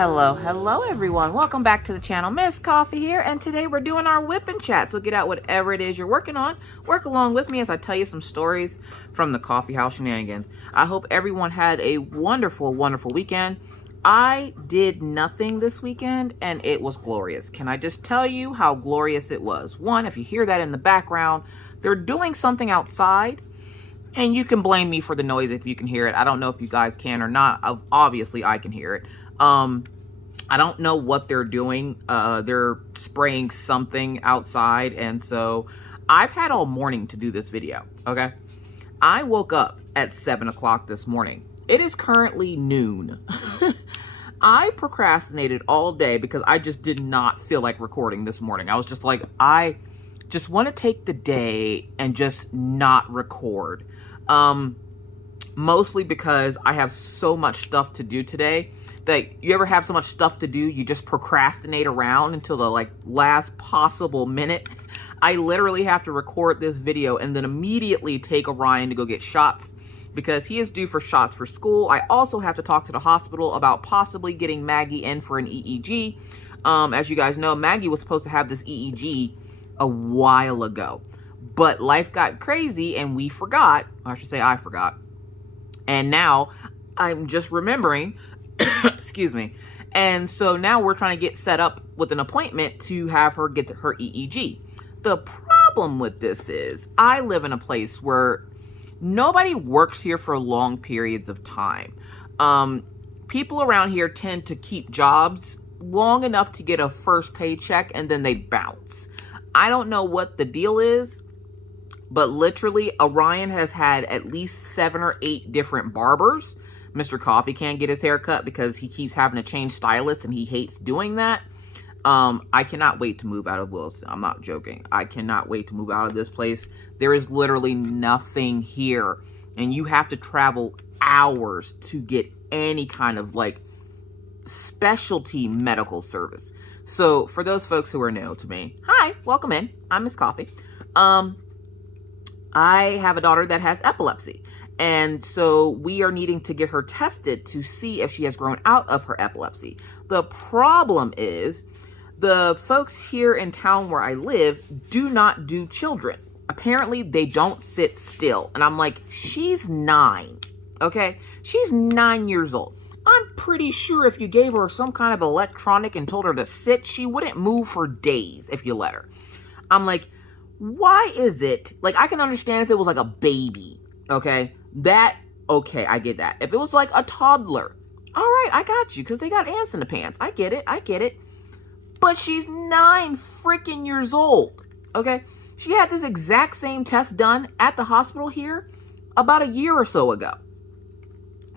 Hello everyone. Welcome back to the channel. Miss Coffee here, and today we're doing our whip and chat. So get out whatever it is you're working on. Work along with me as I tell you some stories from the coffee house shenanigans. I hope everyone had a wonderful weekend. I did nothing this weekend and it was glorious. Can I just tell you how glorious it was? One, if you hear that in the background, they're doing something outside. And you can blame me for the noise if you can hear it. I don't know if you guys can or not. Obviously, I can hear it. I don't know what they're doing. They're spraying something outside. And so I've had all morning to do this video, okay? I woke up at 7 o'clock this morning. It is currently noon. I procrastinated all day because I just did not feel like recording this morning. I was just like, I just want to take the day and just not record. Mostly because I have so much stuff to do today. That you ever have so much stuff to do, you just procrastinate around until the last possible minute. I literally have to record this video and then immediately take Orion to go get shots because he is due for shots for school. I also have to talk to the hospital about possibly getting Maggie in for an EEG. As you guys know, Maggie was supposed to have this EEG a while ago, but life got crazy and we forgot. Or I should say I forgot. And now I'm just remembering. Excuse me. And so now we're trying to get set up with an appointment to have her get her EEG. The problem with this is I live in a place where nobody works here for long periods of time. People around here tend to keep jobs long enough to get a first paycheck and then they bounce. I don't know what the deal is, but literally Orion has had at least 7 or 8 different barbers. Mr. Coffee can't get his hair cut because he keeps having to change stylists and he hates doing that. I cannot wait to move out of Williston. I'm not joking. I cannot wait to move out of this place. There is literally nothing here. And you have to travel hours to get any kind of specialty medical service. So for those folks who are new to me, hi, welcome in. I'm Miss Coffee. I have a daughter that has epilepsy. And so we are needing to get her tested to see if she has grown out of her epilepsy. The problem is the folks here in town where I live do not do children. Apparently they don't sit still. And I'm like, she's 9, okay? She's 9 years old. I'm pretty sure if you gave her some kind of electronic and told her to sit, she wouldn't move for days if you let her. I'm like, why is it? I can understand if it was like a baby, okay? Okay, I get that. If it was like a toddler, all right, I got you, because they got ants in the pants. I get it. But she's 9 freaking years old, okay? She had this exact same test done at the hospital here about a year or so ago.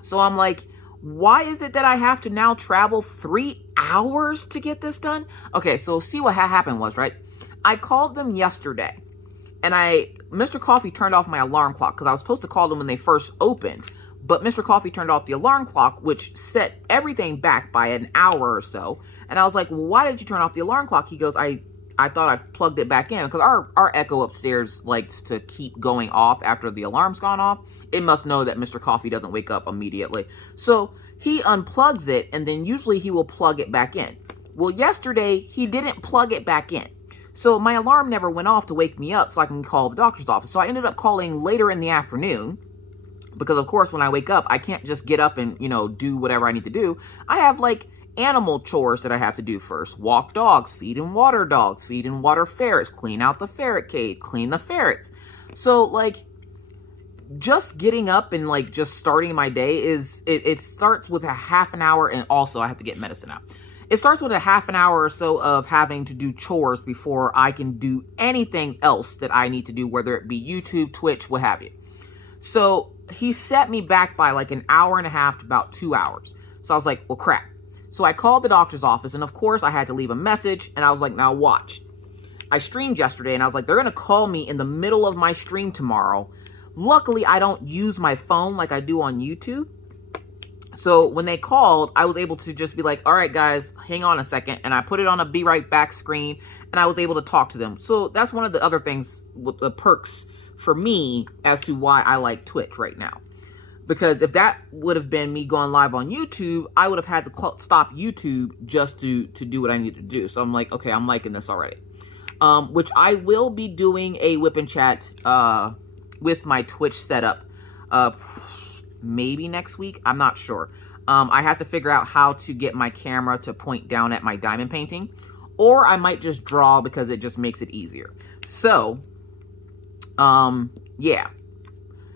So I'm like, why is it that I have to now travel 3 hours to get this done? Okay, so see what happened was, right? I called them yesterday. And Mr. Coffee turned off my alarm clock because I was supposed to call them when they first opened. But Mr. Coffee turned off the alarm clock, which set everything back by an hour or so. And I was like, well, why did you turn off the alarm clock? He goes, I thought I plugged it back in because our Echo upstairs likes to keep going off after the alarm's gone off. It must know that Mr. Coffee doesn't wake up immediately. So he unplugs it and then usually he will plug it back in. Well, yesterday he didn't plug it back in. So my alarm never went off to wake me up so I can call the doctor's office. So I ended up calling later in the afternoon because, of course, when I wake up, I can't just get up and, do whatever I need to do. I have, animal chores that I have to do first. Walk dogs, feed and water ferrets, clean out the ferret cage, clean the ferrets. So, just getting up and, just starting my day it starts with a half an hour, and also I have to get medicine out. It starts with a half an hour or so of having to do chores before I can do anything else that I need to do, whether it be YouTube, Twitch, what have you. So he set me back by an hour and a half to about 2 hours. So I was like, well, crap. So I called the doctor's office, and of course I had to leave a message, and I was like, now watch. I streamed yesterday, and I was like, they're going to call me in the middle of my stream tomorrow. Luckily, I don't use my phone like I do on YouTube. So when they called, I was able to just be like, all right, guys, hang on a second. And I put it on a be right back screen and I was able to talk to them. So that's one of the other things with the perks for me as to why I like Twitch right now. Because if that would have been me going live on YouTube, I would have had to stop YouTube just to do what I need to do. So I'm like, okay, I'm liking this already. Which I will be doing a whip and chat with my Twitch setup maybe next week. I'm not sure. I have to figure out how to get my camera to point down at my diamond painting. Or I might just draw because it just makes it easier. So, yeah.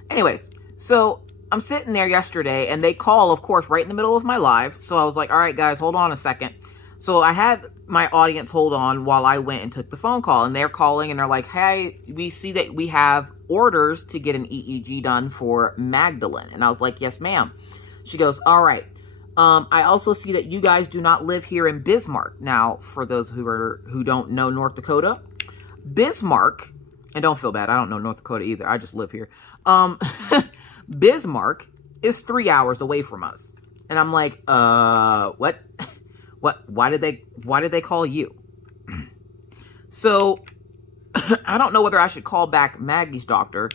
Anyways, so I'm sitting there yesterday and they call, of course, right in the middle of my live. So I was like, all right, guys, hold on a second. So I had my audience hold on while I went and took the phone call. And they're calling and they're like, hey, we see that we have orders to get an EEG done for Magdalene. And I was like, yes, ma'am. She goes, all right. I also see that you guys do not live here in Bismarck. Now, for those who don't know North Dakota, Bismarck, and don't feel bad, I don't know North Dakota either. I just live here. Bismarck is 3 hours away from us. And I'm like, what? Why did they call you? So I don't know whether I should call back Maggie's doctor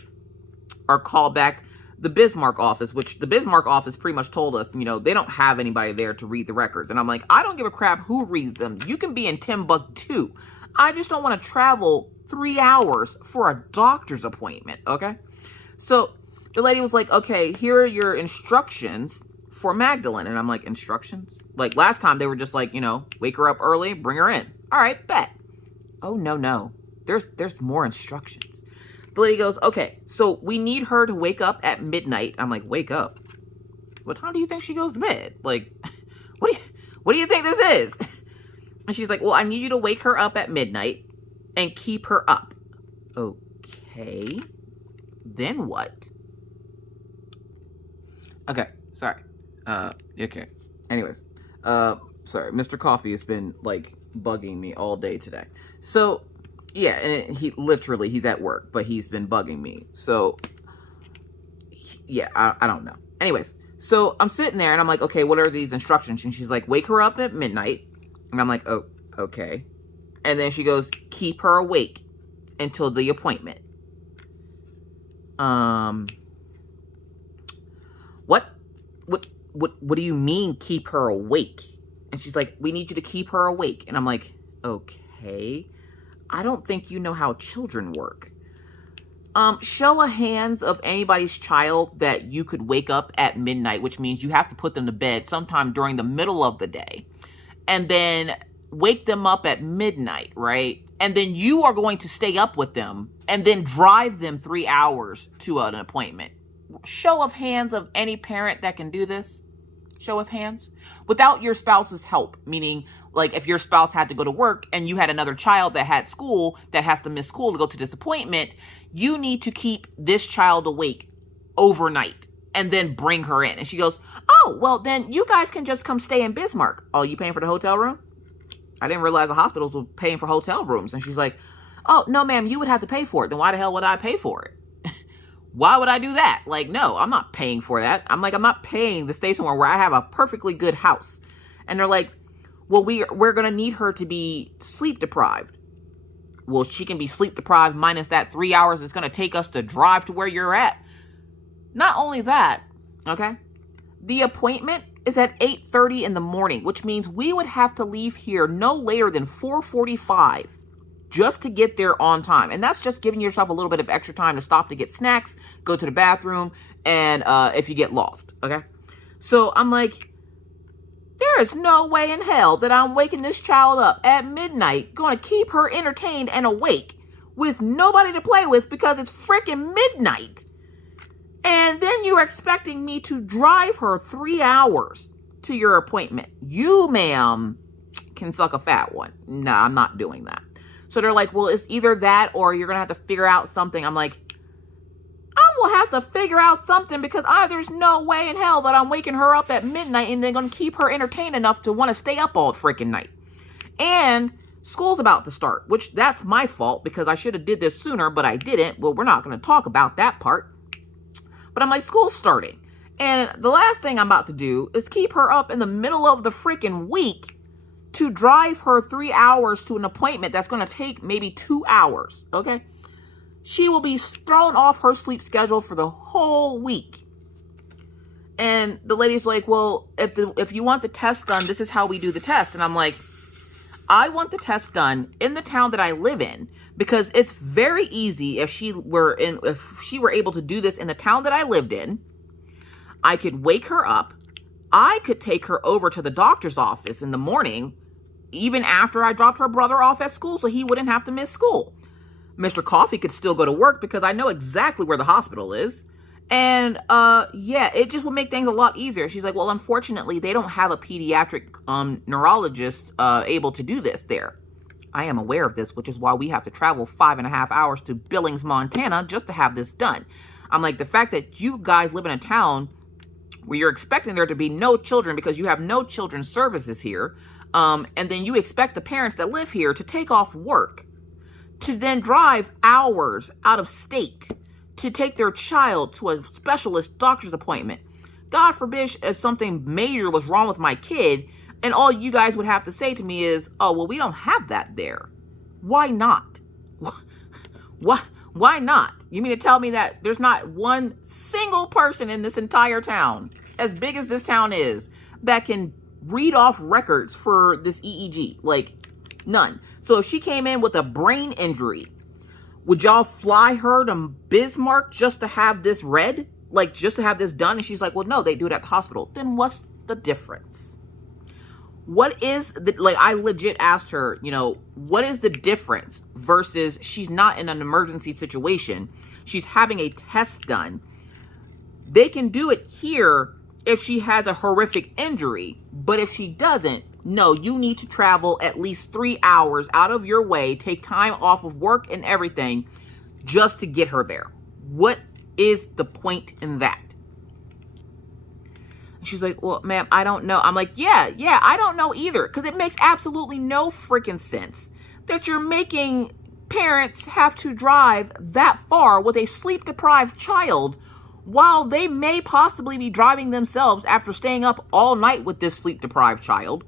or call back the Bismarck office, which the Bismarck office pretty much told us, you know, they don't have anybody there to read the records. And I'm like, I don't give a crap who reads them. You can be in Timbuktu. I just don't want to travel 3 hours for a doctor's appointment, okay? So the lady was like, okay, here are your instructions for Magdalene. And I'm like, instructions? Like last time they were just like, you know, wake her up early, bring her in. All right, bet. Oh, no. There's more instructions. The lady goes, okay, so we need her to wake up at midnight. I'm like, wake up? What time do you think she goes to bed? Like, what do you think this is? And she's like, well, I need you to wake her up at midnight and keep her up. Okay. Then what? Okay, sorry. Okay. Anyways, sorry. Mr. Coffee has been, like, bugging me all day today. So, yeah, and he's at work, but he's been bugging me. So, yeah, I don't know. Anyways, so I'm sitting there and I'm like, okay, what are these instructions? And she's like, wake her up at midnight. And I'm like, oh, okay. And then she goes, keep her awake until the appointment. What do you mean keep her awake? And she's like, we need you to keep her awake. And I'm like, okay. I don't think you know how children work. Show of hands of anybody's child that you could wake up at midnight, which means you have to put them to bed sometime during the middle of the day. And then wake them up at midnight, right? And then you are going to stay up with them and then drive them 3 hours to an appointment. Show of hands of any parent that can do this. Show of hands. Without your spouse's help, meaning like if your spouse had to go to work and you had another child that had school that has to miss school to go to this appointment, you need to keep this child awake overnight and then bring her in. And she goes, oh, well, then you guys can just come stay in Bismarck. Oh, you paying for the hotel room? I didn't realize the hospitals were paying for hotel rooms. And she's like, oh, no, ma'am, you would have to pay for it. Then why the hell would I pay for it? Why would I do that? Like, no, I'm not paying for that. I'm not paying to stay somewhere where I have a perfectly good house. And they're like, well, we're going to need her to be sleep deprived. Well, she can be sleep deprived minus that 3 hours it's going to take us to drive to where you're at. Not only that, okay, the appointment is at 8:30 in the morning, which means we would have to leave here no later than 4:45 just to get there on time. And that's just giving yourself a little bit of extra time to stop to get snacks, go to the bathroom, and if you get lost, okay? So I'm like, there is no way in hell that I'm waking this child up at midnight, going to keep her entertained and awake with nobody to play with because it's freaking midnight. And then you're expecting me to drive her 3 hours to your appointment. You, ma'am, can suck a fat one. No, I'm not doing that. So they're like, well, it's either that or you're going to have to figure out something. I'm like, I will have to figure out something because there's no way in hell that I'm waking her up at midnight and then going to keep her entertained enough to want to stay up all freaking night. And school's about to start, which that's my fault because I should have did this sooner, but I didn't. Well, we're not going to talk about that part. But I'm like, school's starting. And the last thing I'm about to do is keep her up in the middle of the freaking week to drive her 3 hours to an appointment that's going to take maybe 2 hours, okay? She will be thrown off her sleep schedule for the whole week. And the lady's like, well, if you want the test done, this is how we do the test. And I'm like, I want the test done in the town that I live in, because it's very easy if she were able to do this in the town that I lived in. I could wake her up. I could take her over to the doctor's office in the morning, even after I dropped her brother off at school, so he wouldn't have to miss school. Mr. Coffee could still go to work because I know exactly where the hospital is. And yeah, it just would make things a lot easier. She's like, well, unfortunately, they don't have a pediatric neurologist able to do this there. I am aware of this, which is why we have to travel 5.5 hours to Billings, Montana, just to have this done. I'm like, the fact that you guys live in a town where you're expecting there to be no children because you have no children's services here, and then you expect the parents that live here to take off work, to then drive hours out of state to take their child to a specialist doctor's appointment. God forbid if something major was wrong with my kid, and all you guys would have to say to me is, oh, well, we don't have that there. Why not? Why not? You mean to tell me that there's not one single person in this entire town, as big as this town is, that can read off records for this EEG? Like, none. So if she came in with a brain injury, would y'all fly her to Bismarck just to have this read? Like, just to have this done? And she's like, well, no, they do it at the hospital. Then what's the difference? What is the, like, I legit asked her, you know, what is the difference versus she's not in an emergency situation. She's having a test done. They can do it here if she has a horrific injury. But if she doesn't, no, you need to travel at least 3 hours out of your way, take time off of work and everything just to get her there. What is the point in that? She's like, well, ma'am, I don't know. I'm like, yeah, I don't know either. Because it makes absolutely no freaking sense that you're making parents have to drive that far with a sleep-deprived child while they may possibly be driving themselves after staying up all night with this sleep-deprived child.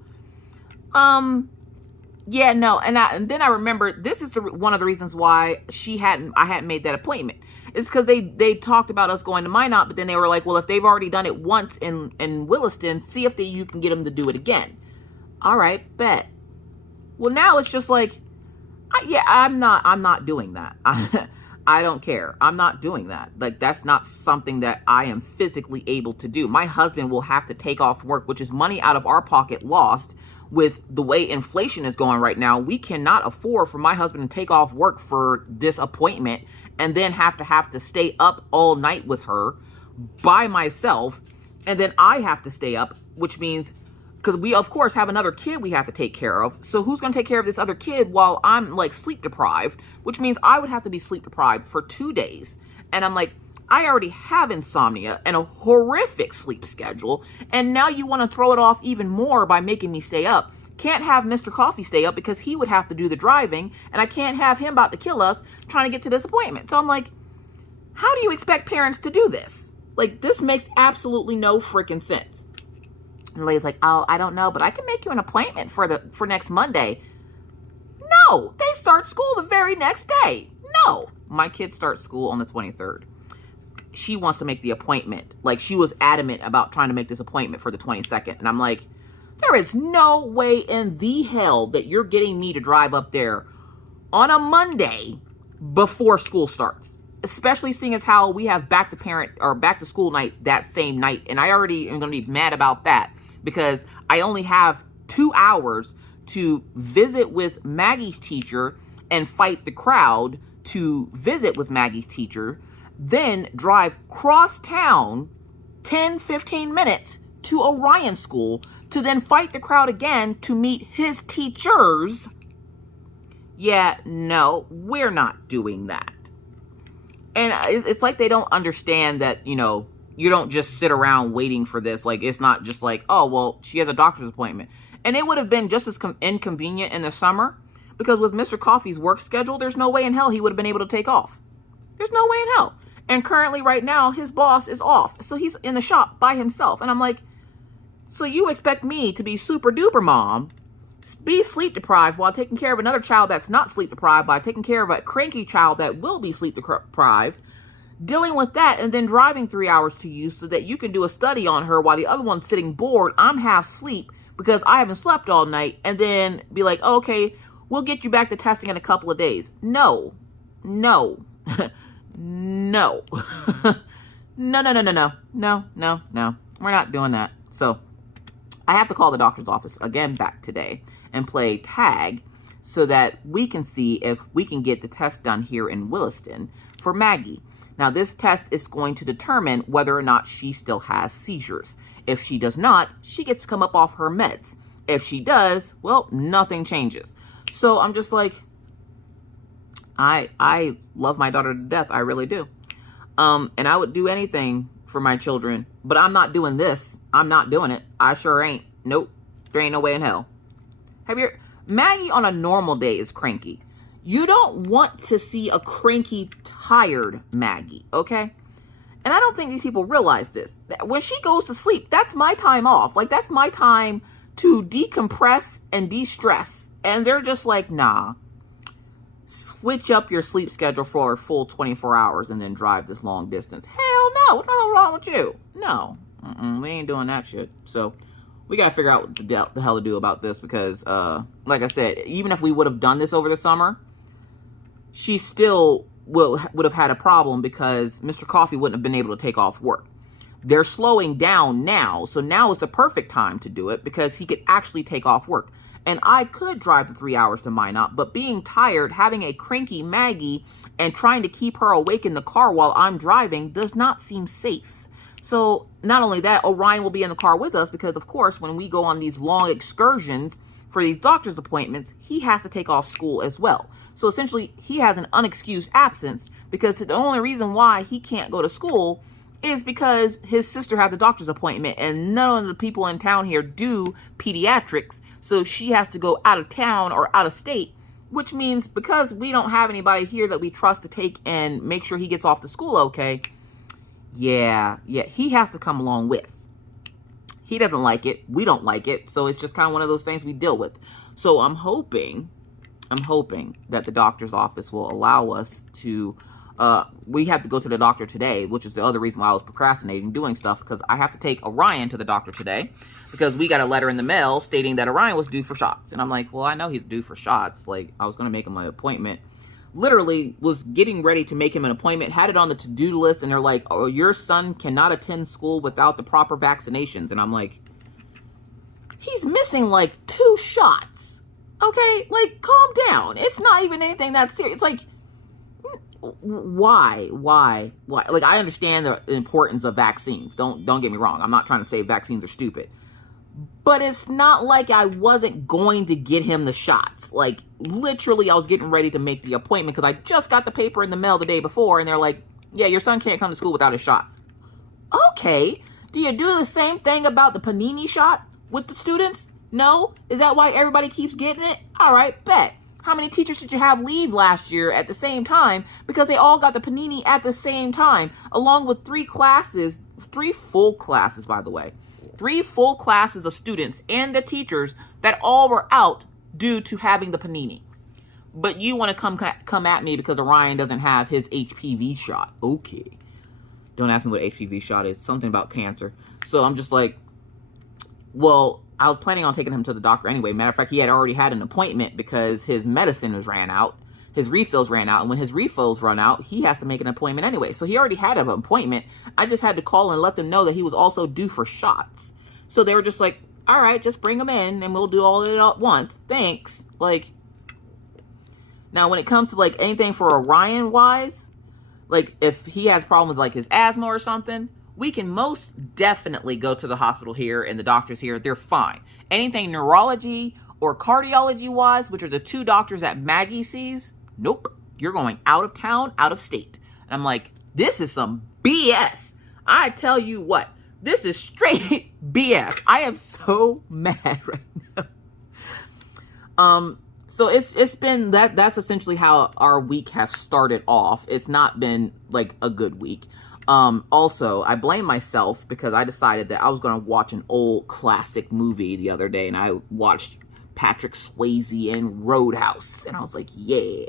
Yeah, no. And then I remember this is one of the reasons why I hadn't made that appointment. It's because they talked about us going to Minot, but then they were like, well, if they've already done it once in Williston, see if you can get them to do it again. All right, bet. Well, now it's just like, I'm not doing that. I don't care. I'm not doing that. Like, that's not something that I am physically able to do. My husband will have to take off work, which is money out of our pocket lost. With the way inflation is going right now, we cannot afford for my husband to take off work for this appointment and then have to stay up all night with her by myself. And then I have to stay up, which means, because we, of course, have another kid we have to take care of. So who's going to take care of this other kid while I'm, like, sleep deprived, which means I would have to be sleep deprived for 2 days. And I'm like, I already have insomnia and a horrific sleep schedule, and now you want to throw it off even more by making me stay up. Can't have Mr. Coffee stay up because he would have to do the driving, and I can't have him about to kill us trying to get to this appointment. So I'm like, how do you expect parents to do this? Like, this makes absolutely no freaking sense. And the lady's like, oh, I don't know, but I can make you an appointment for next Monday. No, they start school the very next day. No, my kids start school on the 23rd. She wants to make the appointment. Like, she was adamant about trying to make this appointment for the 22nd. And I'm like, there is no way in the hell that you're getting me to drive up there on a Monday before school starts. Especially seeing as how we have back to school night that same night. And I already am going to be mad about that because I only have 2 hours to visit with Maggie's teacher and fight the crowd to visit with Maggie's teacher. Then drive cross town 10-15 minutes to Orion School to then fight the crowd again to meet his teachers. Yeah, no, we're not doing that. And it's like they don't understand that, you know, you don't just sit around waiting for this. Like, it's not just like, oh, well, she has a doctor's appointment. And it would have been just as inconvenient in the summer because with Mr. Coffee's work schedule, there's no way in hell he would have been able to take off. There's no way in hell. And currently right now, his boss is off. So he's in the shop by himself. And I'm like, so you expect me to be super duper mom, be sleep deprived while taking care of another child that's not sleep deprived by taking care of a cranky child that will be sleep deprived, dealing with that and then driving 3 hours to you so that you can do a study on her while the other one's sitting bored. I'm half asleep because I haven't slept all night, and then be like, oh, okay, we'll get you back to testing in a couple of days. No, no, no, no. We're not doing that. So I have to call the doctor's office again back today and play tag so that we can see if we can get the test done here in Williston for Maggie. Now, this test is going to determine whether or not she still has seizures. If she does not, she gets to come up off her meds. If she does, well, nothing changes. So I'm just like, I love my daughter to death. I really do. And I would do anything for my children, but I'm not doing this. I'm not doing it. I sure ain't. Nope. There ain't no way in hell. Maggie on a normal day is cranky. You don't want to see a cranky, tired Maggie, okay? And I don't think these people realize this. When she goes to sleep, that's my time off. Like, that's my time to decompress and de-stress. And they're just like, nah. Switch up your sleep schedule for a full 24 hours and then drive this long distance. Hell no. What's wrong with you? No. We ain't doing that shit. So we got to figure out what the hell to do about this because, like I said, even if we would have done this over the summer, she still would have had a problem because Mr. Coffee wouldn't have been able to take off work. They're slowing down now, so now is the perfect time to do it because he could actually take off work. And I could drive the 3 hours to Minot, but being tired, having a cranky Maggie, and trying to keep her awake in the car while I'm driving does not seem safe. So not only that, Orion will be in the car with us because, of course, when we go on these long excursions for these doctor's appointments, he has to take off school as well. So essentially, he has an unexcused absence because the only reason why he can't go to school is because his sister has a doctor's appointment and none of the people in town here do pediatrics. So she has to go out of town or out of state, which means because we don't have anybody here that we trust to take and make sure he gets off to school okay, yeah, he has to come along with. He doesn't like it. We don't like it. So it's just kind of one of those things we deal with. So I'm hoping that the doctor's office will allow us to, we have to go to the doctor today, which is the other reason why I was procrastinating doing stuff, because I have to take Orion to the doctor today because we got a letter in the mail stating that Orion was due for shots. And I'm like, well, I know he's due for shots. Like, I was going to make him an appointment. Literally was getting ready to make him an appointment, had it on the to-do list, and they're like, oh, your son cannot attend school without the proper vaccinations. And I'm like, he's missing like 2 shots. Okay, like, calm down. It's not even anything that serious. It's like, why? Like, I understand the importance of vaccines. Don't get me wrong. I'm not trying to say vaccines are stupid. But it's not like I wasn't going to get him the shots. Like, literally, I was getting ready to make the appointment because I just got the paper in the mail the day before, and they're like, yeah, your son can't come to school without his shots. Okay. Do you do the same thing about the panini shot with the students? No? Is that why everybody keeps getting it? All right, bet. How many teachers did you have leave last year at the same time? Because they all got the panini at the same time, along with 3 full classes, by the way. 3 full classes of students and the teachers that all were out due to having the panini. But you want to come at me because Orion doesn't have his HPV shot. Okay. Don't ask me what HPV shot is. Something about cancer. So I'm just like, well, I was planning on taking him to the doctor anyway. Matter of fact, he had already had an appointment because his medicine ran out. His refills ran out. And when his refills run out, he has to make an appointment anyway. So he already had an appointment. I just had to call and let them know that he was also due for shots. So they were just like, all right, just bring him in and we'll do all of it at once. Thanks. Like, now when it comes to like anything for Orion wise, like if he has problems with like his asthma or something, we can most definitely go to the hospital here and the doctors here. They're fine. Anything neurology or cardiology wise, which are the 2 doctors that Maggie sees, nope. You're going out of town, out of state. And I'm like, this is some BS. I tell you what, this is straight BS. I am so mad right now. So it's been that's essentially how our week has started off. It's not been like a good week. Also, I blame myself because I decided that I was going to watch an old classic movie the other day, and I watched Patrick Swayze in Roadhouse, and I was like, yeah.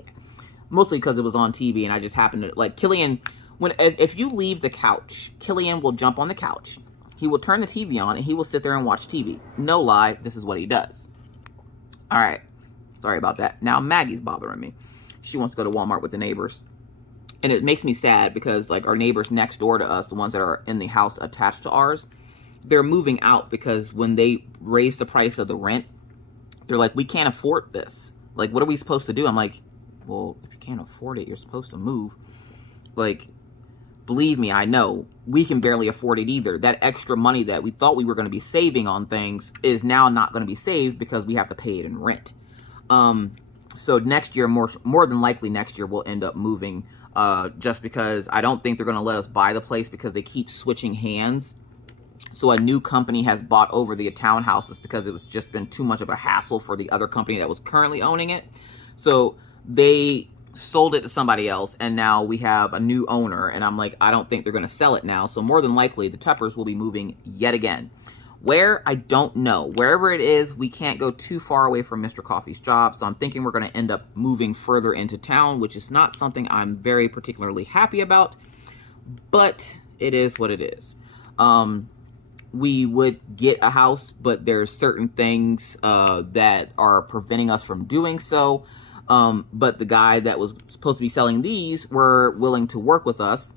Mostly because it was on TV, and I just happened to, like, Killian If you leave the couch, Killian will jump on the couch. He will turn the TV on and he will sit there and watch TV. No lie, this is what he does. All right. Sorry about that. Now Maggie's bothering me. She wants to go to Walmart with the neighbors. And it makes me sad because like our neighbors next door to us, the ones that are in the house attached to ours, they're moving out because when they raise the price of the rent, they're like, we can't afford this. Like, what are we supposed to do? I'm like, well, if you can't afford it, you're supposed to move. Like, believe me, I know we can barely afford it either. That extra money that we thought we were going to be saving on things is now not going to be saved because we have to pay it in rent. So next year, more than likely next year, we'll end up moving just because I don't think they're going to let us buy the place because they keep switching hands. So a new company has bought over the townhouses because it was just been too much of a hassle for the other company that was currently owning it. So they sold it to somebody else, and now we have a new owner, and I'm like, I don't think they're going to sell it now. So more than likely, the Teppers will be moving yet again. Where? I don't know. Wherever it is, we can't go too far away from Mr. Coffee's job, so I'm thinking we're going to end up moving further into town, which is not something I'm very particularly happy about, but it is what it is. We would get a house, but there's certain things that are preventing us from doing so. But the guy that was supposed to be selling these were willing to work with us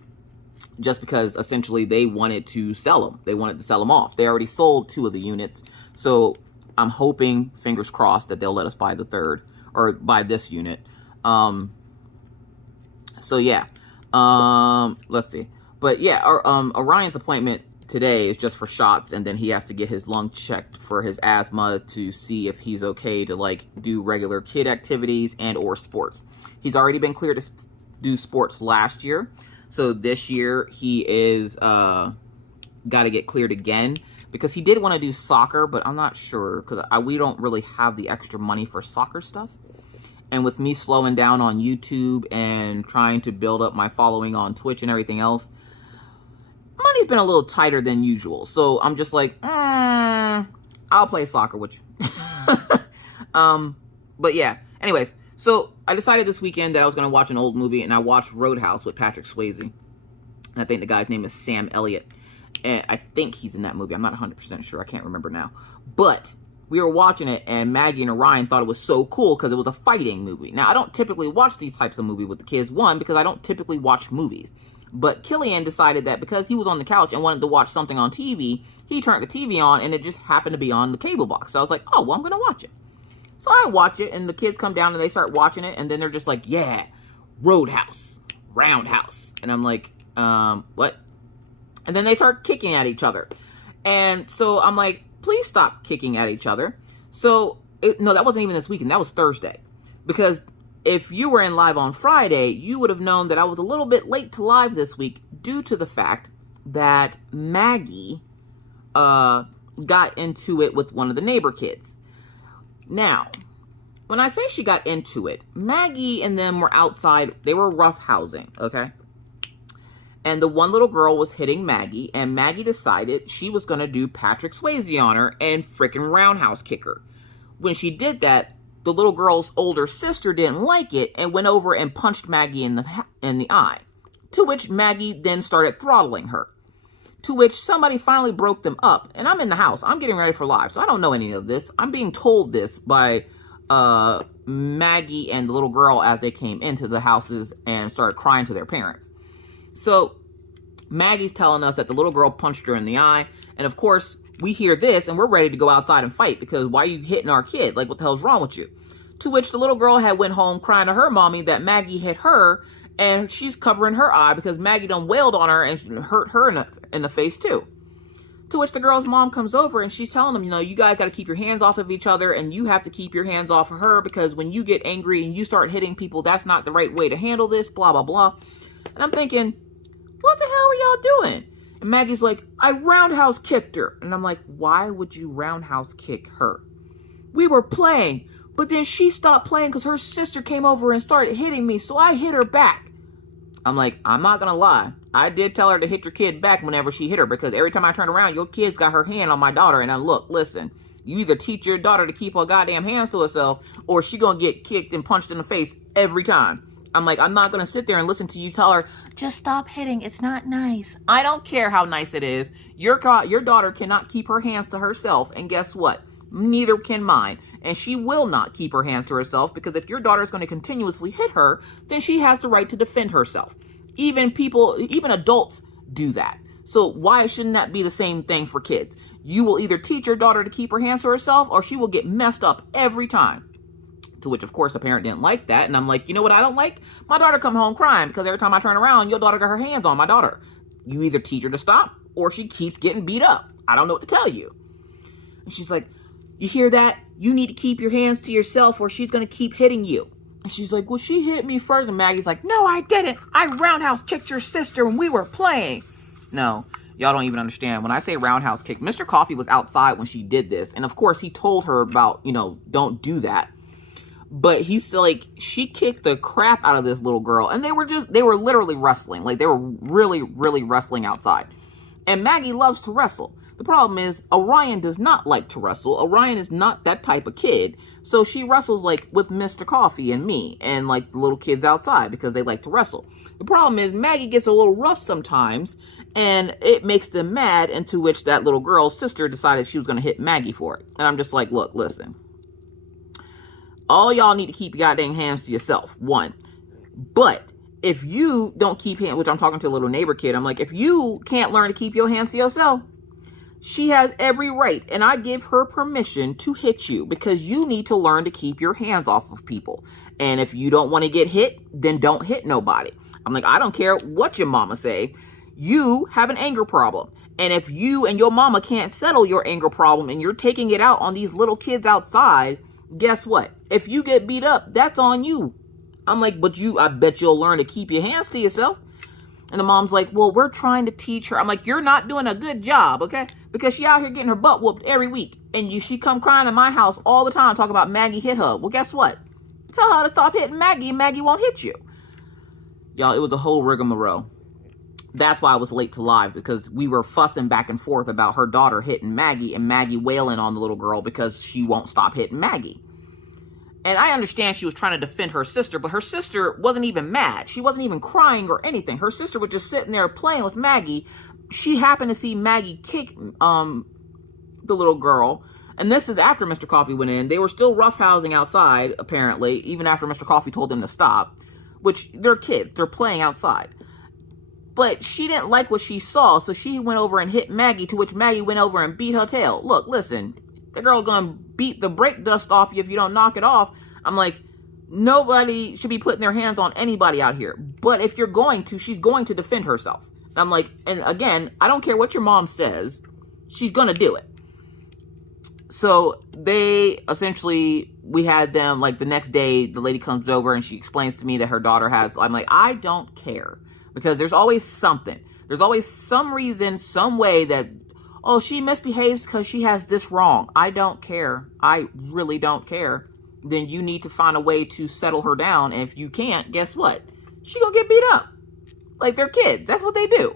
just because essentially they wanted to sell them. They wanted to sell them off. They already sold 2 of the units. So I'm hoping, fingers crossed, that they'll let us buy the third or buy this unit. So yeah, let's see. But yeah, Orion's appointment today is just for shots, and then he has to get his lung checked for his asthma to see if he's okay to like do regular kid activities and or sports. He's already been cleared to do sports last year, so this year he is got to get cleared again because he did want to do soccer, but I'm not sure because we don't really have the extra money for soccer stuff. And with me slowing down on YouTube and trying to build up my following on Twitch and everything else, money's been a little tighter than usual. So I'm just like, I'll play soccer with you. But yeah, anyways, so I decided this weekend that I was going to watch an old movie, and I watched Roadhouse with Patrick Swayze. And I think the guy's name is Sam Elliott. And I think he's in that movie. I'm not 100% sure. I can't remember now. But we were watching it, and Maggie and Orion thought it was so cool because it was a fighting movie. Now, I don't typically watch these types of movies with the kids. One, because I don't typically watch movies. But Killian decided that because he was on the couch and wanted to watch something on TV, he turned the TV on, and it just happened to be on the cable box. So I was like, oh, well, I'm going to watch it. So I watch it, and the kids come down, and they start watching it, and then they're just like, yeah, Roadhouse, Roundhouse. And I'm like, what? And then they start kicking at each other. And so I'm like, please stop kicking at each other. So, no, that wasn't even this weekend. That was Thursday. Because if you were in live on Friday, you would have known that I was a little bit late to live this week due to the fact that Maggie got into it with one of the neighbor kids. Now, when I say she got into it, Maggie and them were outside. They were roughhousing, okay? And the one little girl was hitting Maggie, and Maggie decided she was going to do Patrick Swayze on her and frickin' roundhouse kick her. When she did that, the little girl's older sister didn't like it and went over and punched Maggie in the eye. To which Maggie then started throttling her. To which somebody finally broke them up. And I'm in the house. I'm getting ready for live, so I don't know any of this. I'm being told this by Maggie and the little girl as they came into the houses and started crying to their parents. So Maggie's telling us that the little girl punched her in the eye. And of course, we hear this and we're ready to go outside and fight because why are you hitting our kid? Like, what the hell's wrong with you? To which the little girl had went home crying to her mommy that Maggie hit her, and she's covering her eye because Maggie done wailed on her and hurt her in the face too. To which the girl's mom comes over and she's telling them, you know, you guys got to keep your hands off of each other, and you have to keep your hands off of her because when you get angry and you start hitting people, that's not the right way to handle this, blah, blah, blah. And I'm thinking, what the hell are y'all doing? And Maggie's like, I roundhouse kicked her. And I'm like, why would you roundhouse kick her? We were playing, but then she stopped playing because her sister came over and started hitting me, so I hit her back. I'm like, I'm not going to lie. I did tell her to hit your kid back whenever she hit her because every time I turned around, your kid's got her hand on my daughter. And I look, listen, you either teach your daughter to keep her goddamn hands to herself or she going to get kicked and punched in the face every time. I'm like, I'm not going to sit there and listen to you tell her, just stop hitting. It's not nice. I don't care how nice it is. Your daughter cannot keep her hands to herself. And guess what? Neither can mine. And she will not keep her hands to herself, because if your daughter is going to continuously hit her, then she has the right to defend herself. Even adults do that. So why shouldn't that be the same thing for kids? You will either teach your daughter to keep her hands to herself, or she will get messed up every time. To which, of course, a parent didn't like that. And I'm like, you know what I don't like? My daughter come home crying because every time I turn around, your daughter got her hands on my daughter. You either teach her to stop, or she keeps getting beat up. I don't know what to tell you. And she's like, you hear that? You need to keep your hands to yourself, or she's going to keep hitting you. And she's like, well, she hit me first. And Maggie's like, no, I didn't. I roundhouse kicked your sister when we were playing. No, y'all don't even understand. When I say roundhouse kick, Mr. Coffee was outside when she did this. And of course, he told her about, don't do that. But he's still like, she kicked the crap out of this little girl. And they were literally wrestling. Like, they were really, really wrestling outside. And Maggie loves to wrestle. The problem is, Orion does not like to wrestle. Orion is not that type of kid. So she wrestles like with Mr. Coffee and me and like the little kids outside, because they like to wrestle. The problem is, Maggie gets a little rough sometimes, and it makes them mad, and to which that little girl's sister decided she was going to hit Maggie for it. And I'm just like, look, listen. All y'all need to keep your goddamn hands to yourself, one. But if you don't keep hands, which I'm talking to a little neighbor kid, I'm like, if you can't learn to keep your hands to yourself, she has every right, and I give her permission to hit you, because you need to learn to keep your hands off of people. And if you don't want to get hit, then don't hit nobody. I'm like, I don't care what your mama say. You have an anger problem. And if you and your mama can't settle your anger problem, and you're taking it out on these little kids outside, guess what? If you get beat up, that's on you. I'm like, but I bet you'll learn to keep your hands to yourself. And the mom's like, well, we're trying to teach her. I'm like, you're not doing a good job, okay? Because she out here getting her butt whooped every week. And she come crying to my house all the time, talking about Maggie hit her. Well, guess what? Tell her to stop hitting Maggie, and Maggie won't hit you. Y'all, it was a whole rigmarole. That's why I was late to live, because we were fussing back and forth about her daughter hitting Maggie, and Maggie wailing on the little girl because she won't stop hitting Maggie. And I understand she was trying to defend her sister, but her sister wasn't even mad. She wasn't even crying or anything. Her sister was just sitting there playing with Maggie. She happened to see Maggie kick the little girl. And this is after Mr. Coffee went in. They were still roughhousing outside, apparently, even after Mr. Coffee told them to stop. Which, they're kids. They're playing outside. But she didn't like what she saw, so she went over and hit Maggie, to which Maggie went over and beat her tail. Look, listen. The girl gonna beat the brake dust off you if you don't knock it off. I'm like, nobody should be putting their hands on anybody out here. But if you're going to, she's going to defend herself. And I'm like, and again, I don't care what your mom says. She's gonna do it. So they essentially, we had them, like the next day, the lady comes over and she explains to me that her daughter has, I'm like, I don't care. Because there's always something. There's always some reason, some way that, oh, she misbehaves because she has this wrong. I don't care. I really don't care. Then you need to find a way to settle her down. And if you can't, guess what? She gonna get beat up. Like, they're kids. That's what they do.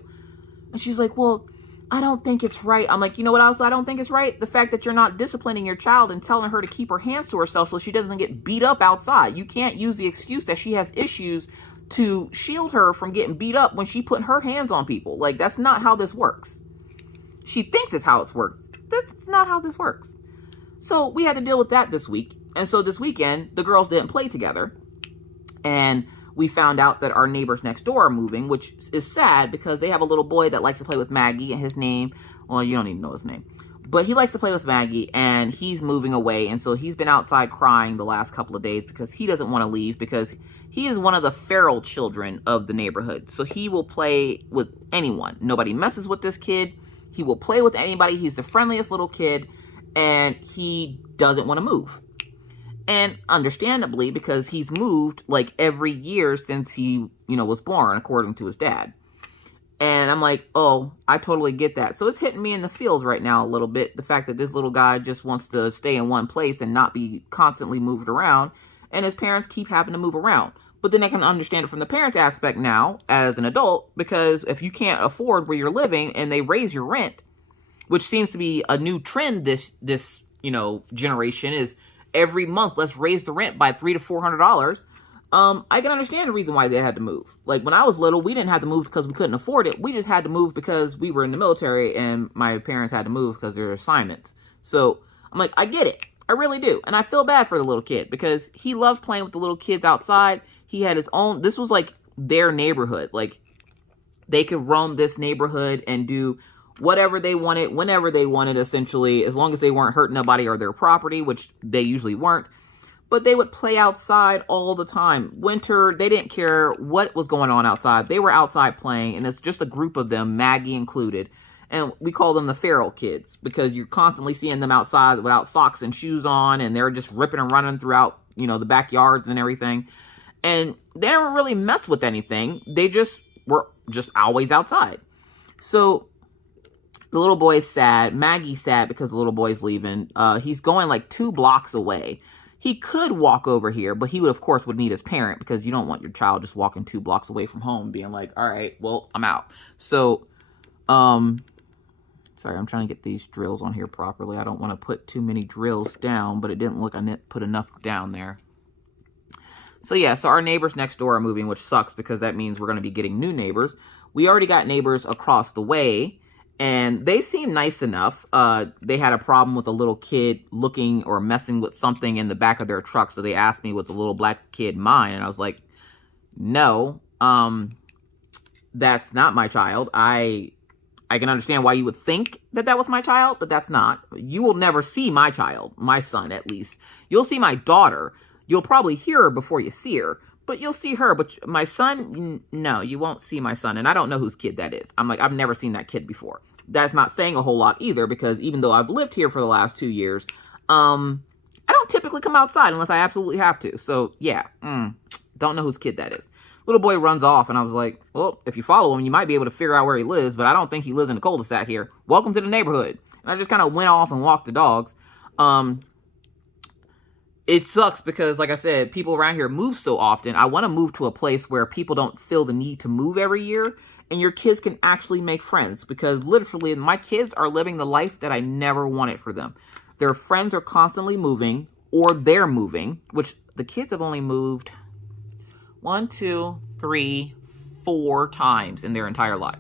And she's like, well, I don't think it's right. I'm like, you know what else I don't think is right? The fact that you're not disciplining your child and telling her to keep her hands to herself so she doesn't get beat up outside. You can't use the excuse that she has issues to shield her from getting beat up when she put her hands on people. Like, that's not how this works. She thinks it's how it works. That's not how this works. So we had to deal with that this week. And so this weekend, the girls didn't play together. And we found out that our neighbors next door are moving, which is sad because they have a little boy that likes to play with Maggie, and his name, well, you don't even know his name, but he likes to play with Maggie, and he's moving away. And so he's been outside crying the last couple of days because he doesn't want to leave, because he is one of the feral children of the neighborhood. So he will play with anyone. Nobody messes with this kid. He will play with anybody. He's the friendliest little kid, and he doesn't want to move. And understandably, because he's moved like every year since he, was born, according to his dad. And I'm like, oh, I totally get that. So it's hitting me in the feels right now a little bit. The fact that this little guy just wants to stay in one place and not be constantly moved around. And his parents keep having to move around. But then I can understand it from the parents' aspect now as an adult, because if you can't afford where you're living and they raise your rent, which seems to be a new trend this generation, is every month let's raise the rent by $300 to $400. I can understand the reason why they had to move. Like, when I was little, we didn't have to move because we couldn't afford it. We just had to move because we were in the military and my parents had to move because of their assignments. So I'm like, I get it. I really do. And I feel bad for the little kid because he loved playing with the little kids outside. He had his own, this was like their neighborhood. Like, they could roam this neighborhood and do whatever they wanted, whenever they wanted, essentially, as long as they weren't hurting nobody or their property, which they usually weren't. But they would play outside all the time. Winter, they didn't care what was going on outside. They were outside playing, and it's just a group of them, Maggie included. And we call them the feral kids because you're constantly seeing them outside without socks and shoes on, and they're just ripping and running throughout, you know, the backyards and everything. And they didn't really mess with anything. They just were just always outside. So the little boy is sad. Maggie's sad because the little boy's leaving. He's going like 2 blocks away. He could walk over here, but he would, of course, would need his parent because you don't want your child just walking 2 blocks away from home being like, all right, well, I'm out. So, sorry, I'm trying to get these drills on here properly. I don't want to put too many drills down, but it didn't look like I put enough down there. So, yeah, so our neighbors next door are moving, which sucks because that means we're going to be getting new neighbors. We already got neighbors across the way. And they seem nice enough. They had a problem with a little kid looking or messing with something in the back of their truck. So they asked me, was the little black kid mine? And I was like, no, that's not my child. I can understand why you would think that that was my child, but that's not. You will never see my child, my son at least. You'll see my daughter. You'll probably hear her before you see her. But you'll see her. But my son, no, you won't see my son. And I don't know whose kid that is. I'm like, I've never seen that kid before. That's not saying a whole lot either, because even though I've lived here for the last 2 years, I don't typically come outside unless I absolutely have to. So, yeah, don't know whose kid that is. Little boy runs off, and I was like, well, if you follow him, you might be able to figure out where he lives, but I don't think he lives in the cul-de-sac here. Welcome to the neighborhood. And I just kind of went off and walked the dogs. It sucks because, like I said, people around here move so often. I want to move to a place where people don't feel the need to move every year, and your kids can actually make friends, because literally my kids are living the life that I never wanted for them. Their friends are constantly moving, or they're moving, which the kids have only moved 1, 2, 3, 4 times in their entire life,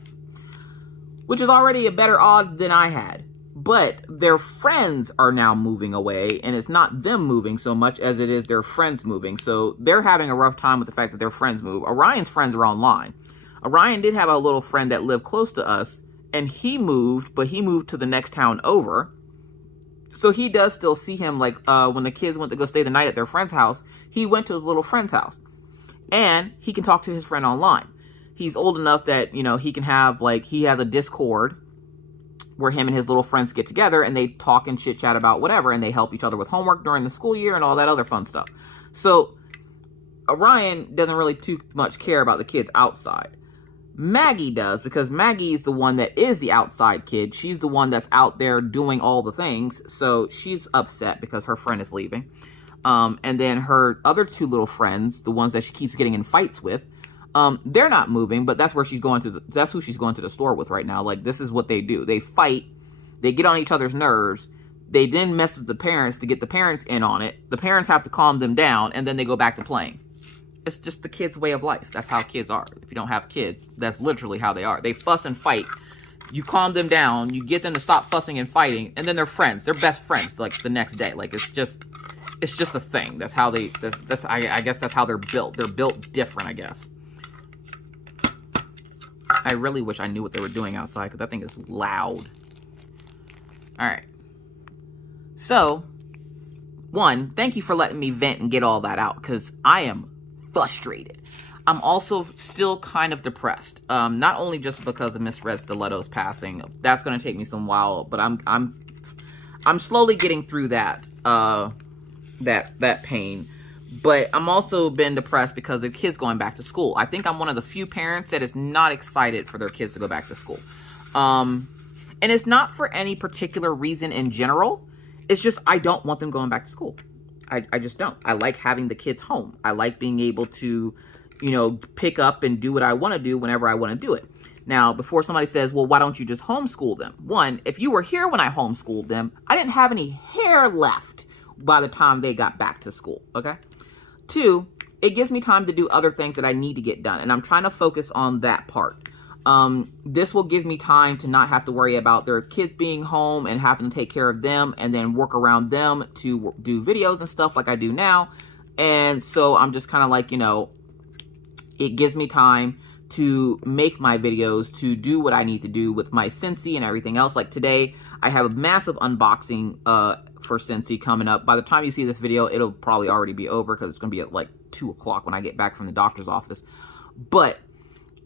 which is already a better odds than I had. But their friends are now moving away, and it's not them moving so much as it is their friends moving. So they're having a rough time with the fact that their friends move. Orion's friends are online. Orion did have a little friend that lived close to us, and he moved, but he moved to the next town over. So he does still see him, like when the kids went to go stay the night at their friend's house, he went to his little friend's house. And he can talk to his friend online. He's old enough that, you know, he can have, like, he has a Discord where him and his little friends get together and they talk and chit chat about whatever, and they help each other with homework during the school year and all that other fun stuff. So Orion doesn't really too much care about the kids outside. Maggie does, because Maggie is the one that is the outside kid. She's the one that's out there doing all the things. So she's upset because her friend is leaving. And then her other 2 little friends, the ones that she keeps getting in fights with, they're not moving, but that's where she's going to. That's who she's going to the store with right now. Like, this is what they do. They fight. They get on each other's nerves. They then mess with the parents to get the parents in on it. The parents have to calm them down, and then they go back to playing. It's just the kids' way of life. That's how kids are. If you don't have kids, that's literally how they are. They fuss and fight. You calm them down. You get them to stop fussing and fighting, and then they're friends. They're best friends, like, the next day. Like, it's just a thing. That's how they. I guess that's how they're built. They're built different, I guess. I really wish I knew what they were doing outside, because that thing is loud. Alright. So, 1, thank you for letting me vent and get all that out, because I am frustrated. I'm also still kind of depressed. Not only just because of Miss Red Stiletto's passing. That's going to take me some while, but I'm slowly getting through that pain. But I'm also been depressed because the kids going back to school. I think I'm one of the few parents that is not excited for their kids to go back to school. And it's not for any particular reason in general. It's just I don't want them going back to school. I just don't. I like having the kids home. I like being able to, you know, pick up and do what I want to do whenever I want to do it. Now, before somebody says, well, why don't you just homeschool them? 1, if you were here when I homeschooled them, I didn't have any hair left by the time they got back to school, okay? 2, it gives me time to do other things that I need to get done. And I'm trying to focus on that part. This will give me time to not have to worry about their kids being home and having to take care of them and then work around them to do videos and stuff like I do now. And so I'm just kind of like, you know, it gives me time to make my videos, to do what I need to do with my Scentsy and everything else. Like today, I have a massive unboxing for Scentsy coming up. By the time you see this video, it'll probably already be over because it's going to be at like 2 o'clock when I get back from the doctor's office. But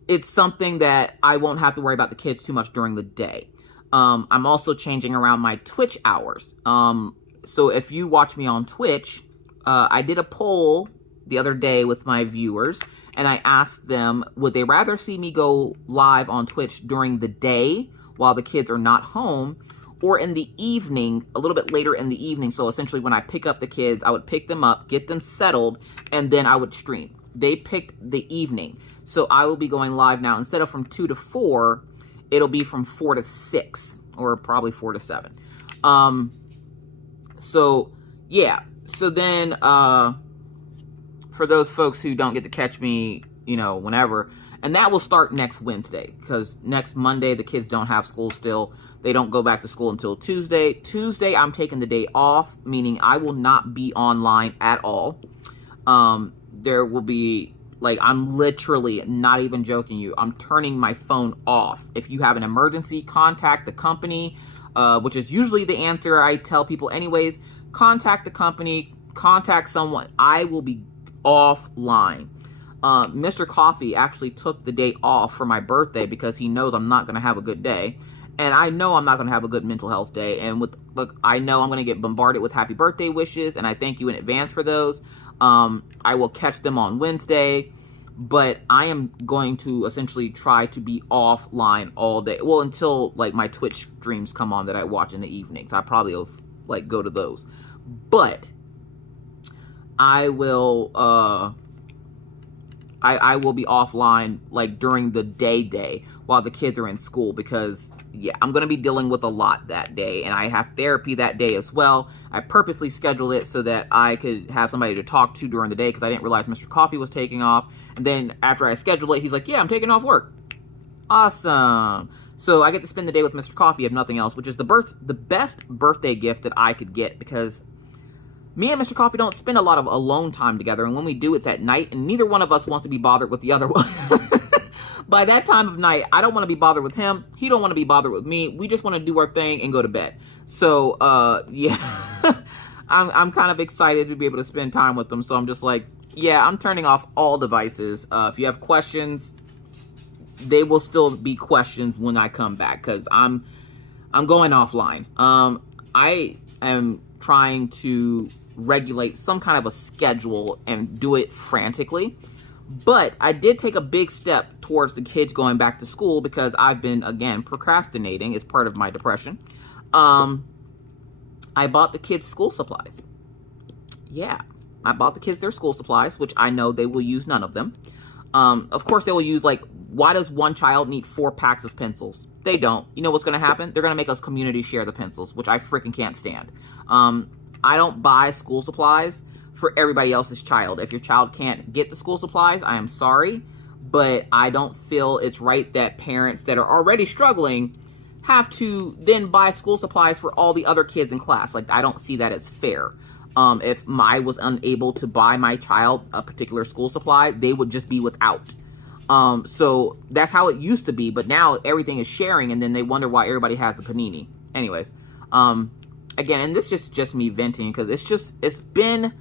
it's something that I won't have to worry about the kids too much during the day. I'm also changing around my Twitch hours. So if you watch me on Twitch, I did a poll the other day with my viewers, and I asked them, would they rather see me go live on Twitch during the day while the kids are not home, or in the evening, a little bit later in the evening? So essentially when I pick up the kids, I would pick them up, get them settled, and then I would stream. They picked the evening. So I will be going live now. Instead of from 2 to 4, it'll be from 4 to 6, or probably 4 to 7. So yeah. So then, for those folks who don't get to catch me, you know, whenever, and that will start next Wednesday, because next Monday, the kids don't have school still. They don't go back to school until Tuesday. Tuesday, I'm taking the day off, meaning I will not be online at all. There will be, like, I'm literally not even joking you, I'm turning my phone off. If you have an emergency, contact the company, which is usually the answer I tell people anyways. Contact the company, contact someone. I will be offline. Mr. Coffee actually took the day off for my birthday because he knows I'm not going to have a good day. And I know I'm not going to have a good mental health day. And look, I know I'm going to get bombarded with happy birthday wishes, and I thank you in advance for those. I will catch them on Wednesday, but I am going to essentially try to be offline all day. Well, until like my Twitch streams come on that I watch in the evenings. I probably will like go to those. But I will I will be offline like during the day while the kids are in school, because yeah, I'm going to be dealing with a lot that day, and I have therapy that day as well. I purposely scheduled it so that I could have somebody to talk to during the day, because I didn't realize Mr. Coffee was taking off. And then after I scheduled it, he's like, yeah, I'm taking off work. Awesome. So I get to spend the day with Mr. Coffee, if nothing else, which is the best birthday gift that I could get, because me and Mr. Coffee don't spend a lot of alone time together, and when we do, it's at night, and neither one of us wants to be bothered with the other one. By that time of night, I don't want to be bothered with him. He don't want to be bothered with me. We just want to do our thing and go to bed. So, yeah, I'm kind of excited to be able to spend time with them. So I'm just like, yeah, I'm turning off all devices. If you have questions, they will still be questions when I come back, because I'm going offline. I am trying to regulate some kind of a schedule and do it frantically. But I did take a big step towards the kids going back to school, because I've been, again, procrastinating. It's part of my depression. I bought the kids school supplies. Yeah, I bought the kids their school supplies, which I know they will use none of them. Of course, they will use, like, why does one child need 4 packs of pencils? They don't. You know what's going to happen? They're going to make us community share the pencils, which I freaking can't stand. I don't buy school supplies for everybody else's child. If your child can't get the school supplies, I am sorry, but I don't feel it's right that parents that are already struggling have to then buy school supplies for all the other kids in class. Like, I don't see that as fair. If I was unable to buy my child a particular school supply, they would just be without. So that's how it used to be, but now everything is sharing, and then they wonder why everybody has the panini. Anyways, again, and this is just me venting, because it's been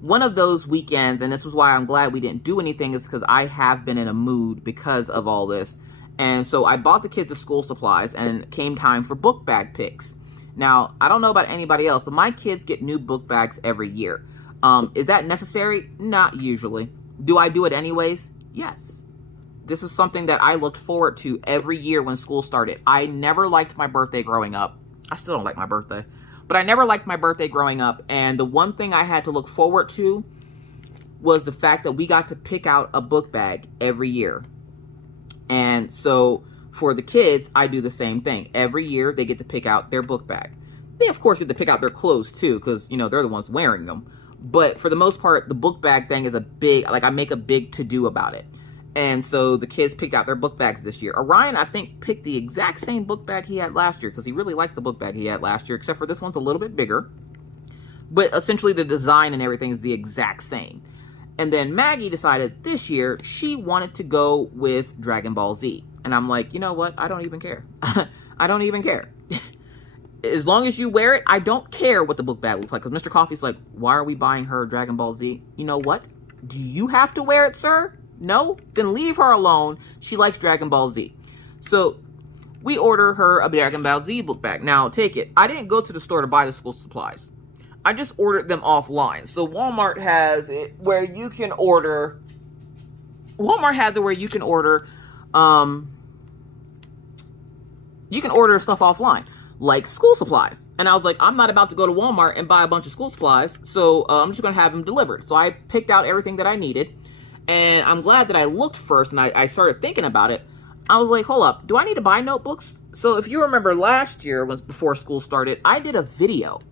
one of those weekends, and this was why I'm glad we didn't do anything, is because I have been in a mood because of all this. And so I bought the kids the school supplies, and it came time for book bag picks. Now, I don't know about anybody else, but my kids get new book bags every year. Is that necessary? Not usually. Do I do it anyways? Yes. This is something that I looked forward to every year when school started. I never liked my birthday growing up. I still don't like my birthday. But I never liked my birthday growing up, and the one thing I had to look forward to was the fact that we got to pick out a book bag every year. And so for the kids, I do the same thing. Every year, they get to pick out their book bag. They, of course, get to pick out their clothes, too, because, you know, they're the ones wearing them. But for the most part, the book bag thing is a big, like I make a big to-do about it. And so the kids picked out their book bags this year. Orion, I think, picked the exact same book bag he had last year because he really liked the book bag he had last year, except for this one's a little bit bigger. But essentially the design and everything is the exact same. And then Maggie decided this year she wanted to go with Dragon Ball Z. And I'm like, you know what? I don't even care. I don't even care. As long as you wear it, I don't care what the book bag looks like. Because Mr. Coffee's like, why are we buying her Dragon Ball Z? You know what? Do you have to wear it, sir? No? Then leave her alone. She likes Dragon Ball Z. So we order her a Dragon Ball Z book bag. Now, take it. I didn't go to the store to buy the school supplies. I just ordered them offline. So Walmart has it where you can order. Walmart has it where you can order. You can order stuff offline, like school supplies. And I was like, I'm not about to go to Walmart and buy a bunch of school supplies. So I'm just going to have them delivered. So I picked out everything that I needed. And I'm glad that I looked first and I started thinking about it. I was like, hold up, do I need to buy notebooks? So if you remember last year, before school started, I did a video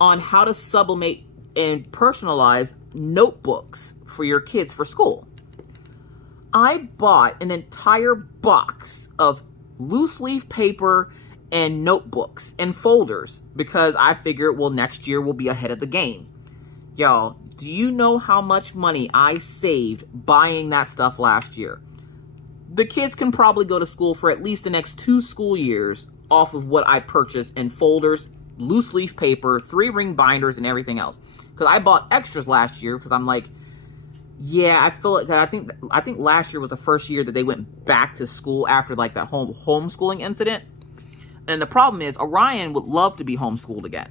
on how to sublimate and personalize notebooks for your kids for school. I bought an entire box of loose leaf paper and notebooks and folders because I figured, well, next year we'll be ahead of the game. Y'all, do you know how much money I saved buying that stuff last year? The kids can probably go to school for at least the next 2 school years off of what I purchased in folders, loose leaf paper, 3-ring binders, and everything else. Because I bought extras last year because I'm like, yeah, I feel like I think last year was the first year that they went back to school after like that homeschooling incident. And the problem is Orion would love to be homeschooled again.